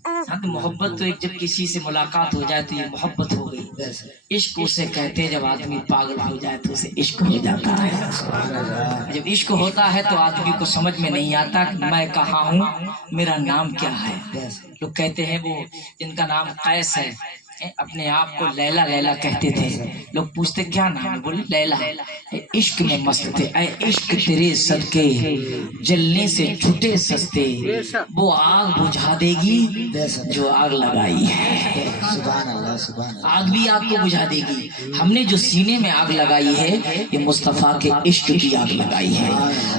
ہاں تو محبت تو ایک جب کسی سے ملاقات ہو جائے تو یہ محبت ہو گئی. عشق اسے کہتے ہیں جب آدمی پاگل ہو جائے تو اسے عشق ہو جاتا ہے. جب عشق ہوتا ہے تو آدمی کو سمجھ میں نہیں آتا کہ میں کہاں ہوں، میرا نام کیا ہے. لوگ کہتے ہیں وہ جن کا نام قیس ہے اپنے آپ کو لیلا لیلا کہتے تھے. لوگ پوچھتے کیا نام ہے، بولے لیلا. عشق میں مست تھے. اے عشق تیرے صدقے جلنے سے چھٹے سستے، وہ آگ بجھا دے گی جو آگ لگائی ہے. آگ بھی آپ کو بجھا دے گی. ہم نے جو سینے میں آگ لگائی ہے یہ مصطفیٰ کے عشق کی آگ لگائی ہے.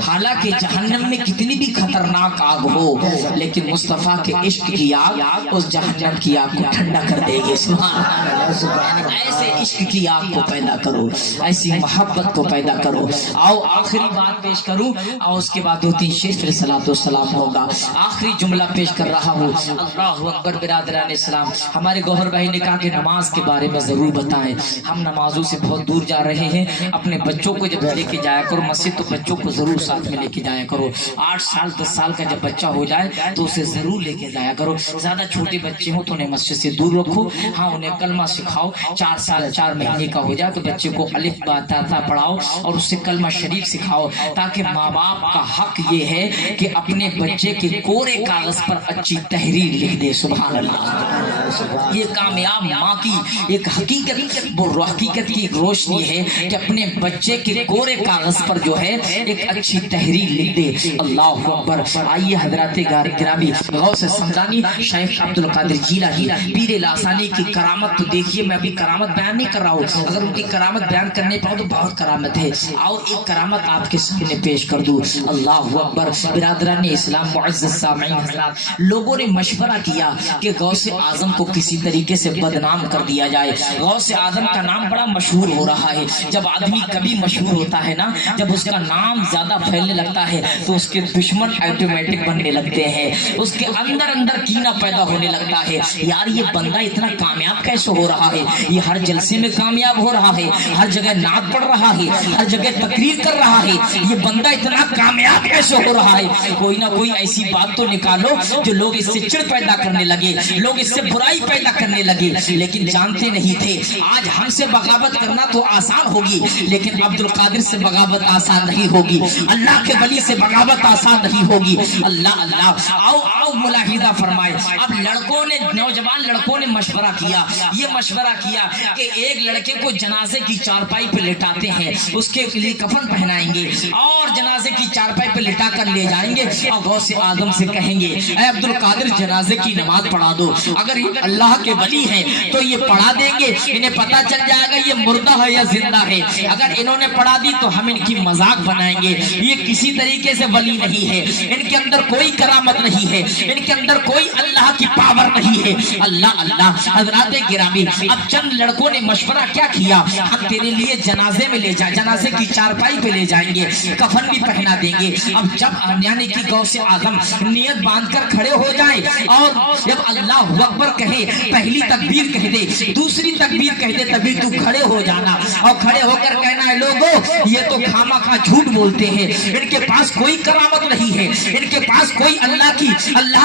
حالانکہ جہنم میں کتنی بھی خطرناک آگ ہو لیکن مصطفیٰ کے عشق کی آگ اس جہنم کی آگ کو ٹھنڈا کر دے گی. ایسے عشق کی آگ کو پیدا کرو، ایسی محبت کو پیدا کرو. آؤ آخری بات پیش کروں اور اس کے بعد 2-3 شیخ پھر صلاۃ و سلام ہوگا. آخری جملہ پیش کر رہا ہوں. اللہ اکبر. برادران اسلام، ہمارے گوہر بھائی نے کہا کہ نماز کے بارے میں ضرور بتائیں. ہم نمازوں سے بہت دور جا رہے ہیں. اپنے بچوں کو جب لے کے جایا کرو مسجد تو بچوں کو ضرور ساتھ میں لے کے جایا کرو. 8 سال 10 سال کا جب بچہ ہو جائے تو اسے ضرور لے کے جایا کرو. زیادہ چھوٹے بچے ہوں تو انہیں مسجد سے دور رکھو. ہاں انہیں کلمہ سکھاؤ. 4 سال 4 مہینے کا ہو جائے تو بچے کو الف با تا تا پڑھاؤ اور اس سے کلمہ شریف سکھاؤ. تاکہ ماں باپ کا حق یہ ہے کہ اپنے بچے کے کورے کاغذ پر اچھی تحریر لکھ دے. سبحان اللہ. یہ کامیاب ماں کی ایک حقیقت، وہ حقیقت کی ایک روشنی ہے کہ اپنے بچے کے کورے کاغذ پر جو ہے ایک اچھی تحریر لکھ دے. اللہ اکبر. آئیے حضرات گرامی غوث سمدانی شیخ عبد القادر جیلانی پیر لاسانی کی کرامت تو دیکھیے. میں ابھی کرامت بیان نہیں کر رہا ہوں، اگر ان کی کرامت بیان کرنے پاؤں تو بہت کرامت ہے. آؤ ایک کرامت آپ کے سامنے پیش کر دوں. اللہ اکبر. برادران اسلام معزز سامعین حضرات، لوگوں نے مشورہ کیا کہ غوث اعظم کو کسی طریقے سے بدنام کر دیا جائے. غوث اعظم کا نام بڑا مشہور ہو رہا ہے. جب آدمی کبھی مشہور ہوتا ہے نا، جب اس کا نام زیادہ پھیلنے لگتا ہے تو اس کے دشمن آٹومیٹک بننے لگتے ہیں. اس کے اندر اندر کینہ پیدا ہونے لگتا ہے. یار یہ بندہ اتنا کامیاب کیسے ہو رہا ہے، یہ ہر جلسے میں کامیاب ہو رہا ہے، ہر جگہ نعت پڑھ رہا ہے، ہر جگہ تقریر کر رہا ہے، یہ بندہ اتنا کامیاب کیسے ہو رہا ہے. کوئی نہ کوئی ایسی بات تو نکالو جو لوگ اس سے چڑ پیدا کرنے لگے، لوگ اس سے برائی پیدا کرنے لگے. لیکن جانتے نہیں تھے آج ہم سے بغاوت کرنا تو آسان ہوگی لیکن عبد القادر سے بغاوت آسان نہیں ہوگی، اللہ کے ولی سے بغاوت آسان نہیں ہوگی. اللہ اللہ. آؤ آؤ ملاحظہ فرمائے. اب لڑکوں نے، نوجوان لڑکوں نے مشورہ کیا. یہ مشورہ کیا کہ ایک لڑکے کو جنازے کی چارپائی پہ لٹاتے ہیں، اس کے لیے کفن پہنائیں گے اور جنازے کی چارپائی پہ لٹا کر لے جائیں گے اور غوث اعظم سے کہیں گے اے عبد القادر جنازے کی نماز پڑھا دو. اگر اللہ کے ولی ہیں تو یہ پڑھا دیں گے، انہیں پتا چل جائے گا یہ مردہ ہے یا زندہ ہے. اگر انہوں نے پڑھا دی تو ہم ان کی مذاق بنائیں گے. یہ کسی طریقے سے ولی نہیں ہے، ان کے اندر کوئی کرامت نہیں ہے، ان کے اندر کوئی اللہ کی پاور نہیں ہے. اللہ اللہ. حضرات گرامی، اب چند لڑکوں نے مشورہ کیا کیا، ہم تیرے لیے جنازے میں لے جائیں، جنازے کی چارپائی پہ لے جائیں گے، کفن بھی پہنا دیں گے. اب جب یعنی کہ غوث اعظم نیت باندھ کر کھڑے ہو جائیں اور جب اللہ اکبر کہے، پہلی تکبیر کہہ دے، دوسری تکبیر کہہ دے، تبھی تو کھڑے ہو جانا اور کھڑے ہو کر کہنا ہے لوگوں یہ تو خامہ خواہ جھوٹ بولتے ہیں، ان کے پاس کوئی کرامت نہیں ہے، ان کے پاس کوئی اللہ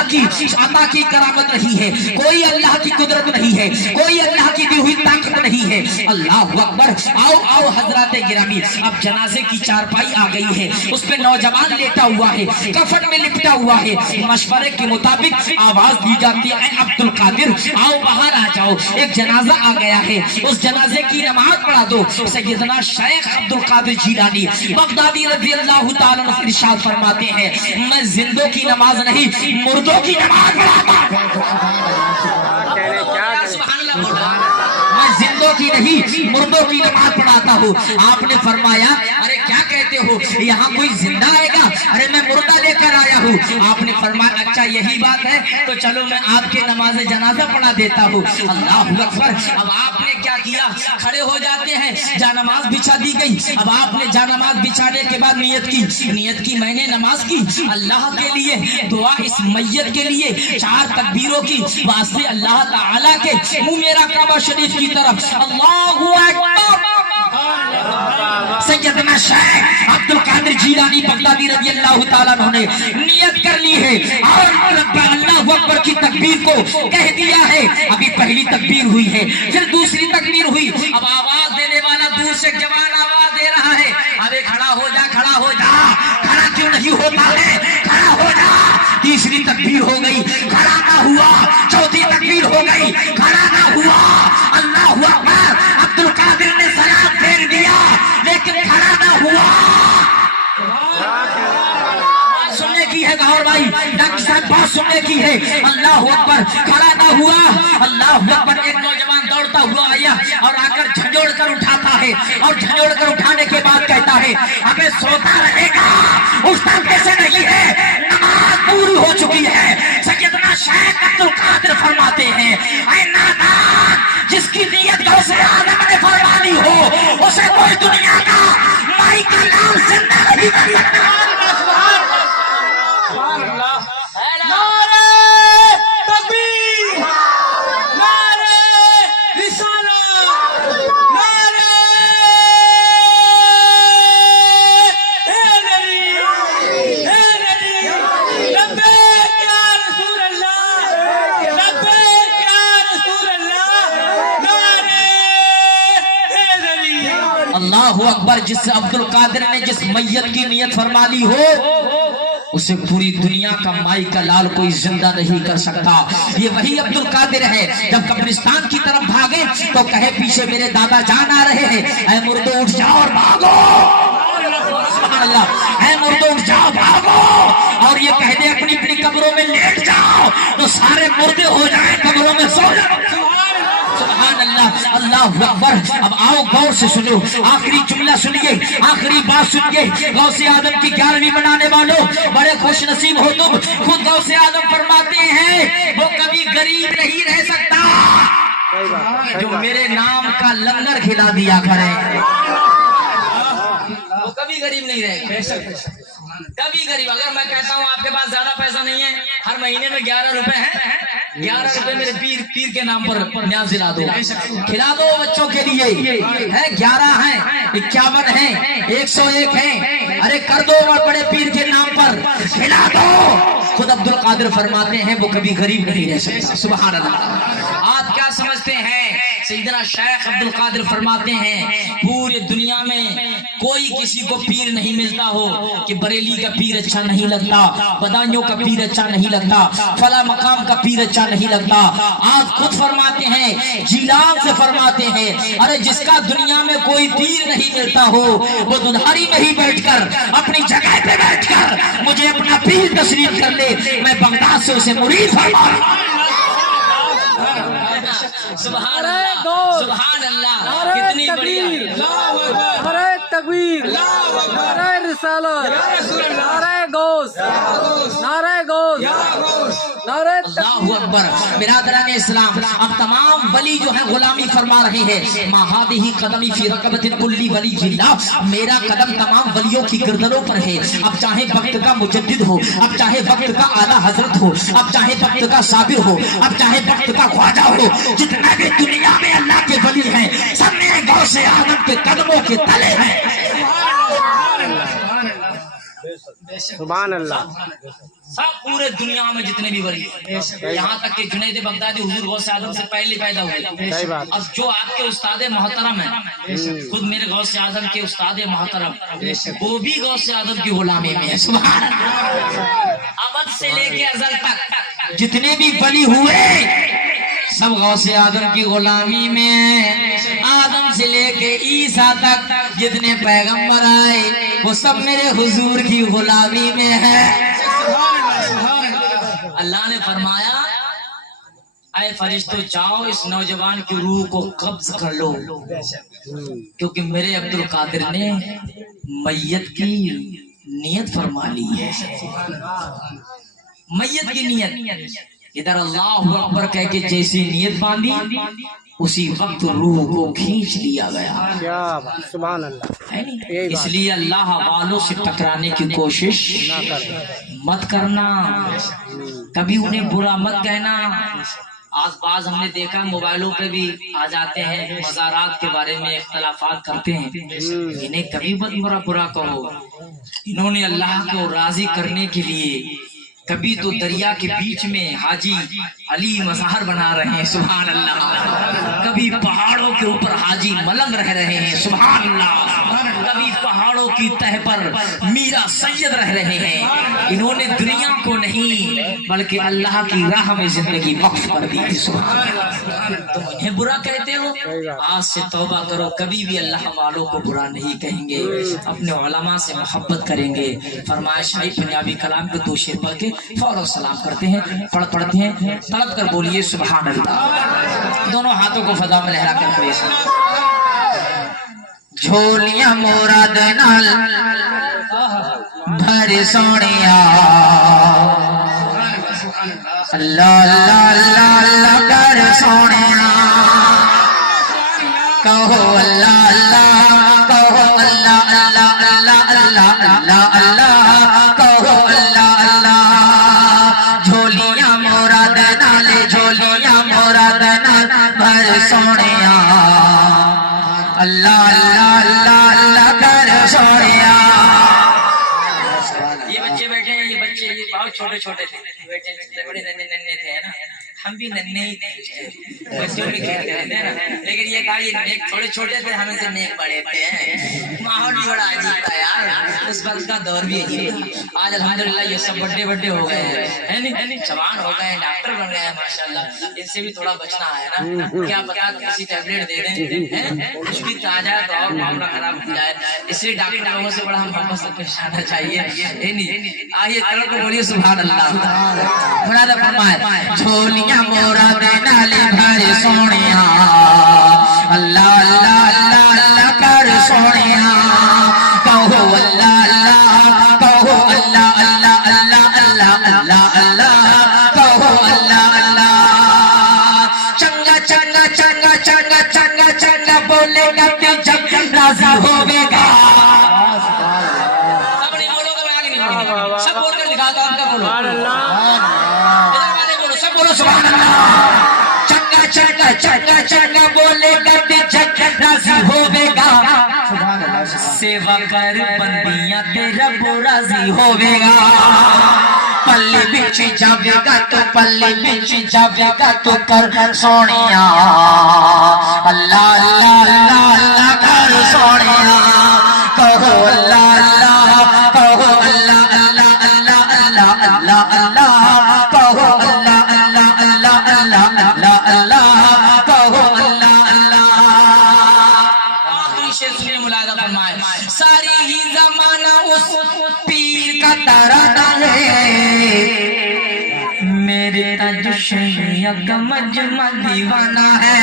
کی عطا کی کرامت نہیں ہے، کوئی اللہ کی قدرت نہیں ہے، کوئی اللہ کی دی ہوئی طاقت نہیں ہے. اللہ اکبر. آؤ آؤ حضرات گرامی، اب جنازے کی چارپائی آ گئی ہے، اس پہ نوجوان لیٹا ہوا ہے، کفن میں لپٹا ہوا ہے. مشورے کے مطابق آواز دی جاتی ہے اے عبد القادر آؤ باہر آ جاؤ، ایک جنازہ آ گیا ہے، اس جنازے کی نماز پڑھا دو. سیدنا شیخ عبد القادر جیلانی بغدادی رضی اللہ تعالیٰ عنہ ارشاد فرماتے ہیں میں زندوں کی نماز نہیں مردوں کی نماز پڑھاتا میں زندوں کی نہیں مردوں کی نماز پڑھاتا ہوں. آپ نے فرمایا ارے کیا کہتے ہو، یہاں کوئی زندہ آئے گا؟ ارے میں مردہ لے کر آیا ہوں. آپ نے فرمایا اچھا یہی بات ہے تو چلو میں آپ کے نماز جنازہ پڑھا دیتا ہوں. اللہ اکبر. اب آپ نے کیا کیا، کھڑے ہو جاتے ہیں، جانماز بچھا دی گئی. اب آپ نے جانماز بچھانے کے بعد نیت کی میں نے نماز کی اللہ کے لیے، دعا اس میت کے لیے، 4 تکبیروں کی واسطے اللہ تعالیٰ کے. منہ میرا کعبہ شریف کی طرف. اللہ اکبر. سیدنا شیخ عبد القادر جیلانی بغدادی رضی اللہ تعالیٰ عنہ نے نیت کر لی ہے اور اللہ اکبر کی تکبیر کو کہہ دیا ہے. ابھی پہلی تکبیر ہوئی ہے، پھر دوسری تکبیر ہوئی. اب آواز دینے والا دور سے جوان آواز دے رہا ہے، ابے کھڑا ہو جا، کھڑا ہو جا. کھڑا کیوں نہیں ہوتا ہے؟ کھڑا ہو جا. تیسری تکبیر ہو گئی، کھڑا نہ ہوا. چوتھی تکبیر ہو گئی، کھڑا نہ ہوا. اللہ اکبر. عبد القادر نے سلام پھیر دیا لیکن کھڑا نہ ہوا. سننے کی ہے گور بھائی، ڈاکٹر صاحب بات سننے کی ہے. اللہ اکبر. کھڑا نہ ہوا. اللہ اکبر. ایک نوجوان دوڑتا ہوا آیا اور آ کر جھنجھوڑ کر اٹھاتا ہے اور جھنجھوڑ کر اٹھانے کے بعد کہتا ہے ابے سوتا رہے گا، اٹھتا کیسے نہیں ہے؟ نماز پوری ہو چکی ہے. سیدنا شیخ عبد القادر فرماتے ہیں اے نادان، جس کی نیت غوث اعظم نے فرمانی ہو اسے کوئی دنیا کا مائی کا لال زندہ نہیں کر سکتا. اللہ اکبر. جس عبد القادر نے جس میت کی نیت فرما لی ہو اسے پوری دنیا کا مائی کا لال کوئی زندہ نہیں کر سکتا. یہ وہی عبد القادر ہے جب قبرستان کی طرف بھاگے تو کہے پیچھے میرے دادا جان آ رہے ہیں، اے مردو اٹھ جاؤ اور بھاگو. سبحان اللہ. اے مردو اٹھ جاؤ بھاگو. اور یہ کہہ دے اپنی اپنی قبروں میں لیٹ جاؤ تو سارے مردے ہو جائیں قبروں میں سو جاؤ. سبحان اللہ. اللہ اکبر. اب آؤ غور سے سنو، آخری جملہ سنیے، آخری بات سنیے. غوث اعظم کی 11ویں منانے والوں بڑے خوش نصیب ہو تم. خود غوث اعظم فرماتے ہیں وہ کبھی غریب نہیں رہ سکتا جو میرے نام کا لنگر کھلا دیا کرے. وہ کبھی غریب نہیں رہے گا، کبھی غریب. اگر میں کہتا ہوں آپ کے پاس زیادہ پیسہ نہیں ہے، ہر مہینے میں 11 روپے ہیں، 11 روپے میرے پیر کے نام پر نیاز دلا دو، کھلا دو بچوں کے لیے. ہے 11 ہیں، 51 ہیں، 101 ہیں، ارے کر دو بڑے پیر کے نام پر کھلا دو. خود عبد القادر فرماتے ہیں وہ کبھی غریب نہیں رہ سکتا. سبحان اللہ. آپ کیا سمجھتے ہیں؟ سیدنا شیخ عبد القادر فرماتے ہیں پوری دنیا میں کوئی کسی کو پیر نہیں ملتا ہو کہ بریلی کا پیر اچھا نہیں لگتا، بدایوں کا پیر اچھا نہیں لگتا، فلاں مقام کا پیر اچھا نہیں لگتا. آپ خود فرماتے ہیں، جیلان سے فرماتے ہیں ارے جس کا دنیا میں کوئی پیر نہیں ملتا ہو وہ دنہاری میں ہی بیٹھ کر اپنی جگہ پہ بیٹھ کر مجھے اپنا پیر تسلیم کر لے، میں بغداد سے اسے مرید فرما. سبحان اللہ. سبحان اللہ. کتنی بڑی نعرہ تکبیر، نعرہ رسالت، نعرہ غوث، نعرہ غوث، نعرہ اللہ اکبر. برادران اسلام، اب تمام ولی جو ہیں غلامی فرما رہے ہیں. ما ہادی قدمی فی رقبۃ کل ولی اللہ، میرا قدم تمام ولیوں کی گردنوں پر ہے. اب چاہے وقت کا مجدد ہو، اب چاہے وقت کا اعلیٰ حضرت ہو، اب چاہے وقت کا صابر ہو، اب چاہے وقت کا خواجہ ہو، جتنا بھی دنیا میں اللہ کے ولی ہیں سب میرے غوث اعظم کے قدموں کے تلے ہیں. سبحان اللہ. سب پورے دنیا میں جتنے بھی ولی ہیں، یہاں تک کہ جنید بغدادی حضور غوث اعظم سے پہلے پیدا ہوئے. اب جو آپ کے استاد محترم ہیں، خود میرے غوث اعظم کے استاد محترم وہ بھی غوث اعظم کی غلامی میں ہے. سبحان اللہ. ابد سے لے کے ازل تک جتنے بھی ولی ہوئے سب غوث اعظم کی غلامی میں ہیں. آدم سے لے کے عیسیٰ تک جتنے پیغمبر آئے وہ سب میرے حضور کی غلامی میں ہیں. اللہ نے فرمایا اے فرشتوں جاؤ اس نوجوان کی روح کو قبض کر لو، کیونکہ میرے عبد القادر نے میت کی نیت فرما لی ہے. میت کی نیت ادھر اللہ اکبر کہہ کے جیسی نیت باندھی اسی وقت روح کو کھینچ لیا گیا. سبحان اللہ. اس لیے اللہ والوں سے ٹکرانے کی کوشش مت کرنا، کبھی انہیں برا مت کہنا. آج بعض ہم نے دیکھا موبائلوں پہ بھی آ جاتے ہیں، مزارات کے بارے میں اختلافات کرتے ہیں، انہیں کبھی برا کہو، انہوں نے اللہ کو راضی کرنے کے لیے کبھی تو دریا کے بیچ میں حاجی علی مزار بنا رہے ہیں، سبحان اللہ، کبھی پہاڑوں کے اوپر حاجی ملنگ رہ رہے ہیں، سبحان اللہ، کبھی پہاڑوں کی تہ پر میرا سید رہ رہے ہیں، انہوں نے دنیا کو نہیں بلکہ اللہ کی راہ میں زندگی وقف کر دی ہے، سبحان اللہ، تم انہیں برا کہتے ہو، آج سے توبہ کرو، کبھی بھی اللہ والوں کو برا نہیں کہیں گے، اپنے علماء سے محبت کریں گے۔ فرمایا شاہی پنجابی کلام کے 2 شعر پڑھ کے فوراً سلام کرتے ہیں، پڑھتے ہیں، تڑپ کر بولیے سبحان اللہ، دونوں ہاتھوں کو فضا میں لہرا کر پڑھیے۔ جھولیاں مراد نال بھر سونیا، اللہ اللہ اللہ اللہ کر سونیا، کہو اللہ اللہ، کہو اللہ اللہ اللہ اللہ اللہ اللہ، کہو اللہ اللہ، جھولیاں مراد نال، جھولیاں مراد نال بھر سونیا، اللہ اللہ اللہ اللہ کر سونیا۔ یہ بچے بیٹھے ہیں، یہ بچے بہت چھوٹے چھوٹے تھے، بیٹھے بڑے ننھے تھے نا، ہم بھی ننھے ہی تھے، بچوں میں کھیلتے رہتے ہیں نا، لیکن یہ کہا یہ نیک تھوڑے چھوٹے تھے، ہمیں سے نیک بڑے تھے، ماحول بھی بڑا عجیب تھا یار، اس وقت کا دور بھی عجیب تھا۔ آج الحمدللہ یہ سب بڑے ہو گئے ہیں، جوان ہو گئے ہیں، ڈاکٹر بن گئے ہیں ماشاءاللہ، ان سے بھی تھوڑا بچنا ہے نا، کیا پتا کسی ٹیبلٹ دے دیں، کچھ بھی آ جائے تو اور معاملہ خراب ہو جائے، اس لیے ڈاکٹر لوگوں سے بڑا ہم محبت سے پیش آنا چاہیے۔ آئیے طرف کو بولیے سبحان اللہ۔ مراد فرمائے جھولیاں مراد نال بھر سونیا، اللہ اللہ اللہ اللہ کر سونیا، کہو اللہ اللہ، کہو اللہ اللہ اللہ اللہ اللہ اللہ، کہو اللہ اللہ، چنگا چنگا چنگا چنگا چنگا چنگا بولے گا کہ جب راضی ہوے گا، سب نہیں بولو گے، سب بول کر دکھا دو، آپ کا بولو سبحان اللہ، سب بولو سبحان اللہ، چنگا چنگا چنگا چنگا بولے گا کہ جب راضی ہوے گا، سیوا کر بندیاں تیرا راضی ہوے گا، پلے بچ جاوے گا تو پلے بچ جاوے گا تو کر سونیا، اللہ اللہ اللہ اللہ کر سونیا، کہو اللہ اللہ، کہو اللہ اللہ اللہ اللہ اللہ اللہ، کہو اللہ اللہ اللہ اللہ اللہ اللہ، کہو اللہ اللہ۔ آخری شعر سنیے، ملاحظہ فرمائے، ساری ہی زمانہ اس پیر کا ترانہ ہے، میرے تجشیہ کا مجمع دیوانہ ہے،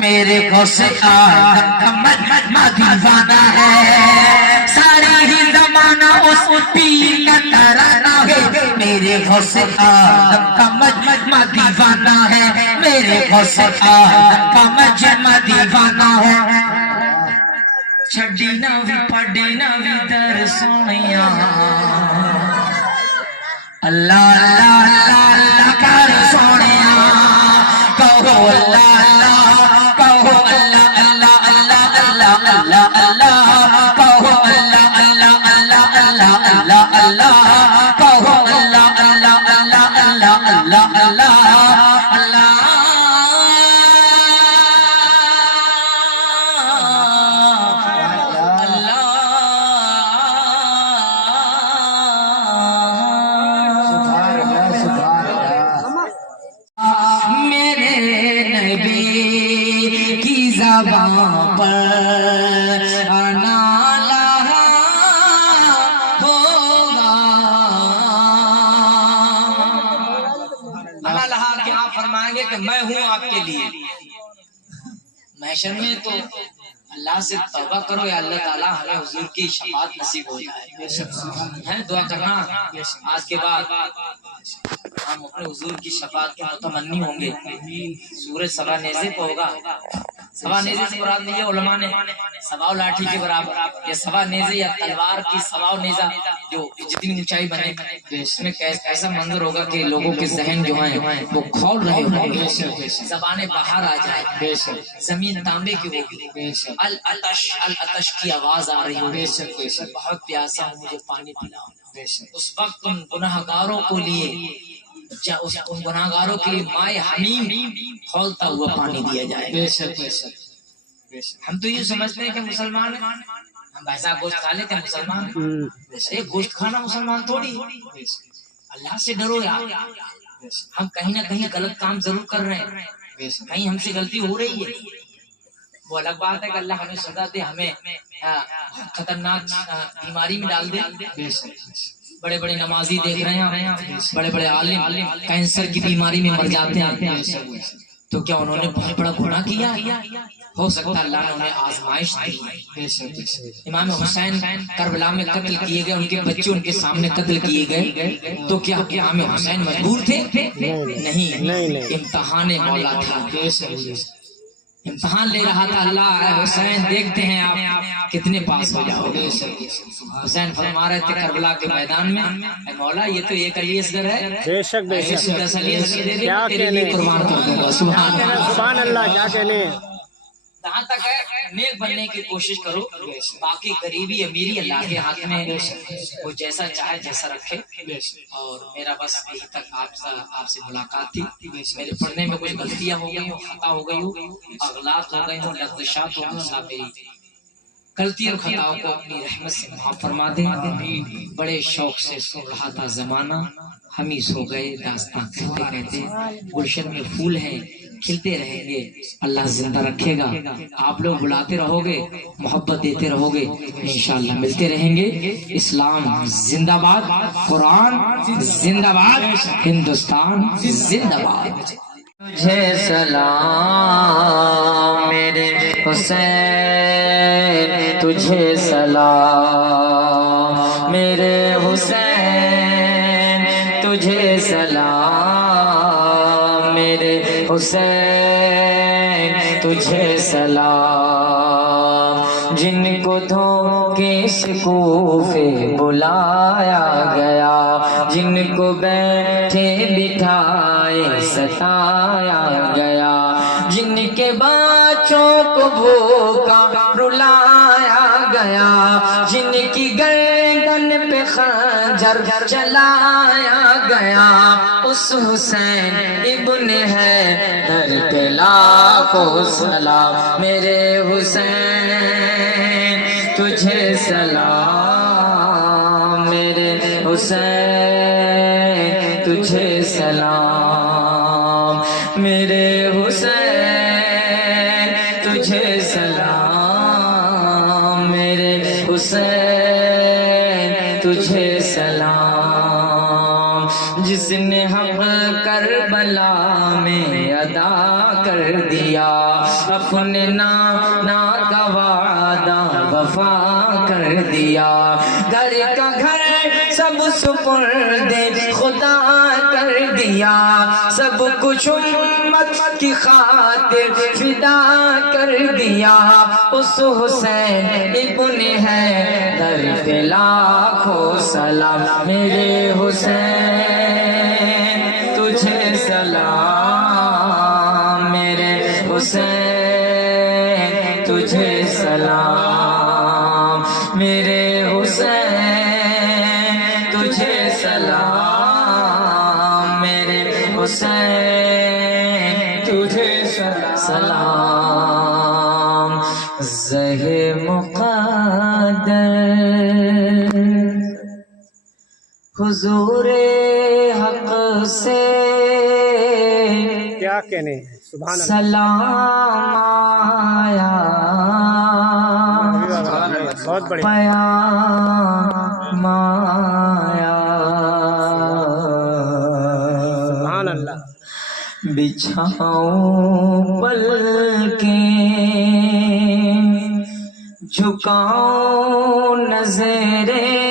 میرے غوث آدم کا مجمع دیوانہ ہے، ساری ہی زمانہ اس پیر کا ترانہ ہے، میرے غوث آدم کا مجمع دیوانہ ہے، میرے غوث آدم کا مجمع دیوانہ ہے، چھڑی نہ بھی پڑی نہ بھی در سونیا، اللہ اللہ اللہ اللہ کر سونیا، کہو اللہ اللہ، کہو اللہ اللہ اللہ اللہ اللہ اللہ، کہو اللہ اللہ اللہ اللہ اللہ اللہ، کہو اللہ اللہ اللہ اللہ اللہ اللہ اللہ۔ زبان پر نالا ہوگا، اللہ کہ آپ فرمائیں گے کہ میں ہوں آپ کے لیے، محشر میں تو اللہ سے توبہ کرو یا اللہ تعالیٰ ہمیں حضور کی شفاعت نصیب ہو جائے، دعا کرنا آج کے بعد ہم اپنے حضور کی شفاعت کے متمنی ہوں گے۔ سورہ سبا نیزے پہ ہوگا، سوا نیزے سے مراد نہیں ہے علماء نے سوا لاٹھی کے برابر یا سوا نیزے یا تلوار کی سوا نیزہ جو جتنی اونچائی بنے اس میں ایسا منظر ہوگا کہ لوگوں کے ذہن جو ہیں وہ کھول رہے ہوں گے، زبانیں باہر آ جائیں، زمین تانبے کی ہوگی، العطش کی آواز آ رہی ہوگی، بہت پیاسا ہوں مجھے پانی پلاؤ۔ اس وقت ان گناہ گاروں کو لیے ان گناہ گاروں کے لیے مائے حمیم کھولتا ہوا پانی دیا جائے گا۔ ہم تو یہ سمجھتے ہیں کہ مسلمان ہم ایسا گوشت کھا لیتے ہیں مسلمان، ایک گوشت کھانا مسلمان تھوڑی، اللہ سے ڈرو یار، ہم کہیں نہ کہیں غلط کام ضرور کر رہے ہیں، کہیں ہم سے غلطی ہو رہی ہے، وہ الگ بات ہے کہ اللہ ہمیں سزا دے، ہمیں خطرناک بیماری میں ڈال دے۔ بڑے بڑے نمازی دیکھ رہے ہیں، بڑے بڑے عالم کینسر کی بیماری میں مر جاتے ہیں، تو کیا انہوں نے بہت بڑا گناہ کیا؟ ہو سکتا اللہ نے انہیں آزمائش دی۔ امام حسین کربلا میں قتل کیے گئے، ان کے بچے ان کے سامنے قتل کیے گئے، تو کیا امام حسین مجبور تھے؟ نہیں، امتحان مولا تھا، امتحان لے رہا تھا اللہ، اے حسین دیکھتے ہیں آپ کتنے پاس ہو جاؤ گے۔ حسین فرما رہے تھے کربلا کے میدان میں، اے مولا یہ تو ایک علی اصغر ہے، بے شک بے شک، کیا کہنے، قربان کر دوں گا۔ سبحان اللہ، کیا کہنے۔ جہاں تک ہے نیک بننے کی کوشش کرو، باقی غریبی امیری اللہ کے ہاتھ میں، وہ جیسا چاہے جیسا رکھے۔ اور میرا بس یہی تک آپ سے ملاقات تھی، میرے پڑھنے میں کچھ غلطیاں ہو گئی ہوں، خطا ہو گئی ہوں، اغلاط ہو گئی ہوں، لغزشات ہو گئی، اللہ میری غلطی اور خطاؤں کو اپنی رحمت سے معاف فرما دے۔ بڑے شوق سے سن رہا تھا زمانہ، ہم ہی سو گئے داستان کہتے کہتے، گلشن میں پھول ہیں کھلتے رہیں گے، اللہ زندہ رکھے گا، آپ لوگ بلاتے رہو گے، محبت دیتے رہو گے، انشاءاللہ ملتے رہیں گے۔ اسلام زندہ باد، قرآن زندہ باد، ہندوستان زندہ باد۔ تجھے سلام میرے حسین، تجھے سلام میرے حسین، تجھے سلام میرے حسین، تجھے سلام۔ جن کو دھوکے شکوفے بلایا گیا، جن کو بیٹھے بٹھائے ستایا گیا، جن کے بچوں کو بھوکا رلایا گیا، جن کی گردن پہ خنجر چلایا گیا، اس حسین ابن حیدر پہ لاکھوں سلام میرے حسین، تجھے سلام میرے حسین، تجھے سلام میرے حسین، تجھے سلام میرے حسین، تجھے سلام۔ جس نے حق کربلا میں ادا کر دیا، اپنے نانا کا وعدہ وفا کر دیا، گھر کا گھر سب سپرد خدا کر دیا، سب کچھ امت کی خاطر فدا کر دیا، اس حسین ابن حیدر پہ لاکھوں سلام میرے حسین، تجھے سلام میرے حسین، تجھے سلام میرے حسین، تجھے سلام میرے حسین، تجھے سلام۔ زہے مقدر حضور حق سے کیا کہنے، سبحان اللہ، سلام آیا، بہت بڑھیا، پیام آیا، سبحان اللہ۔ بچھاؤں پلکیں، جھکاؤں نظریں،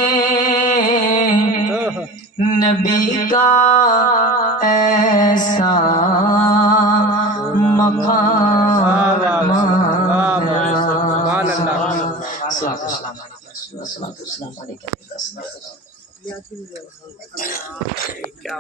نبی کا ایسا مقام السلام علیکم. کیا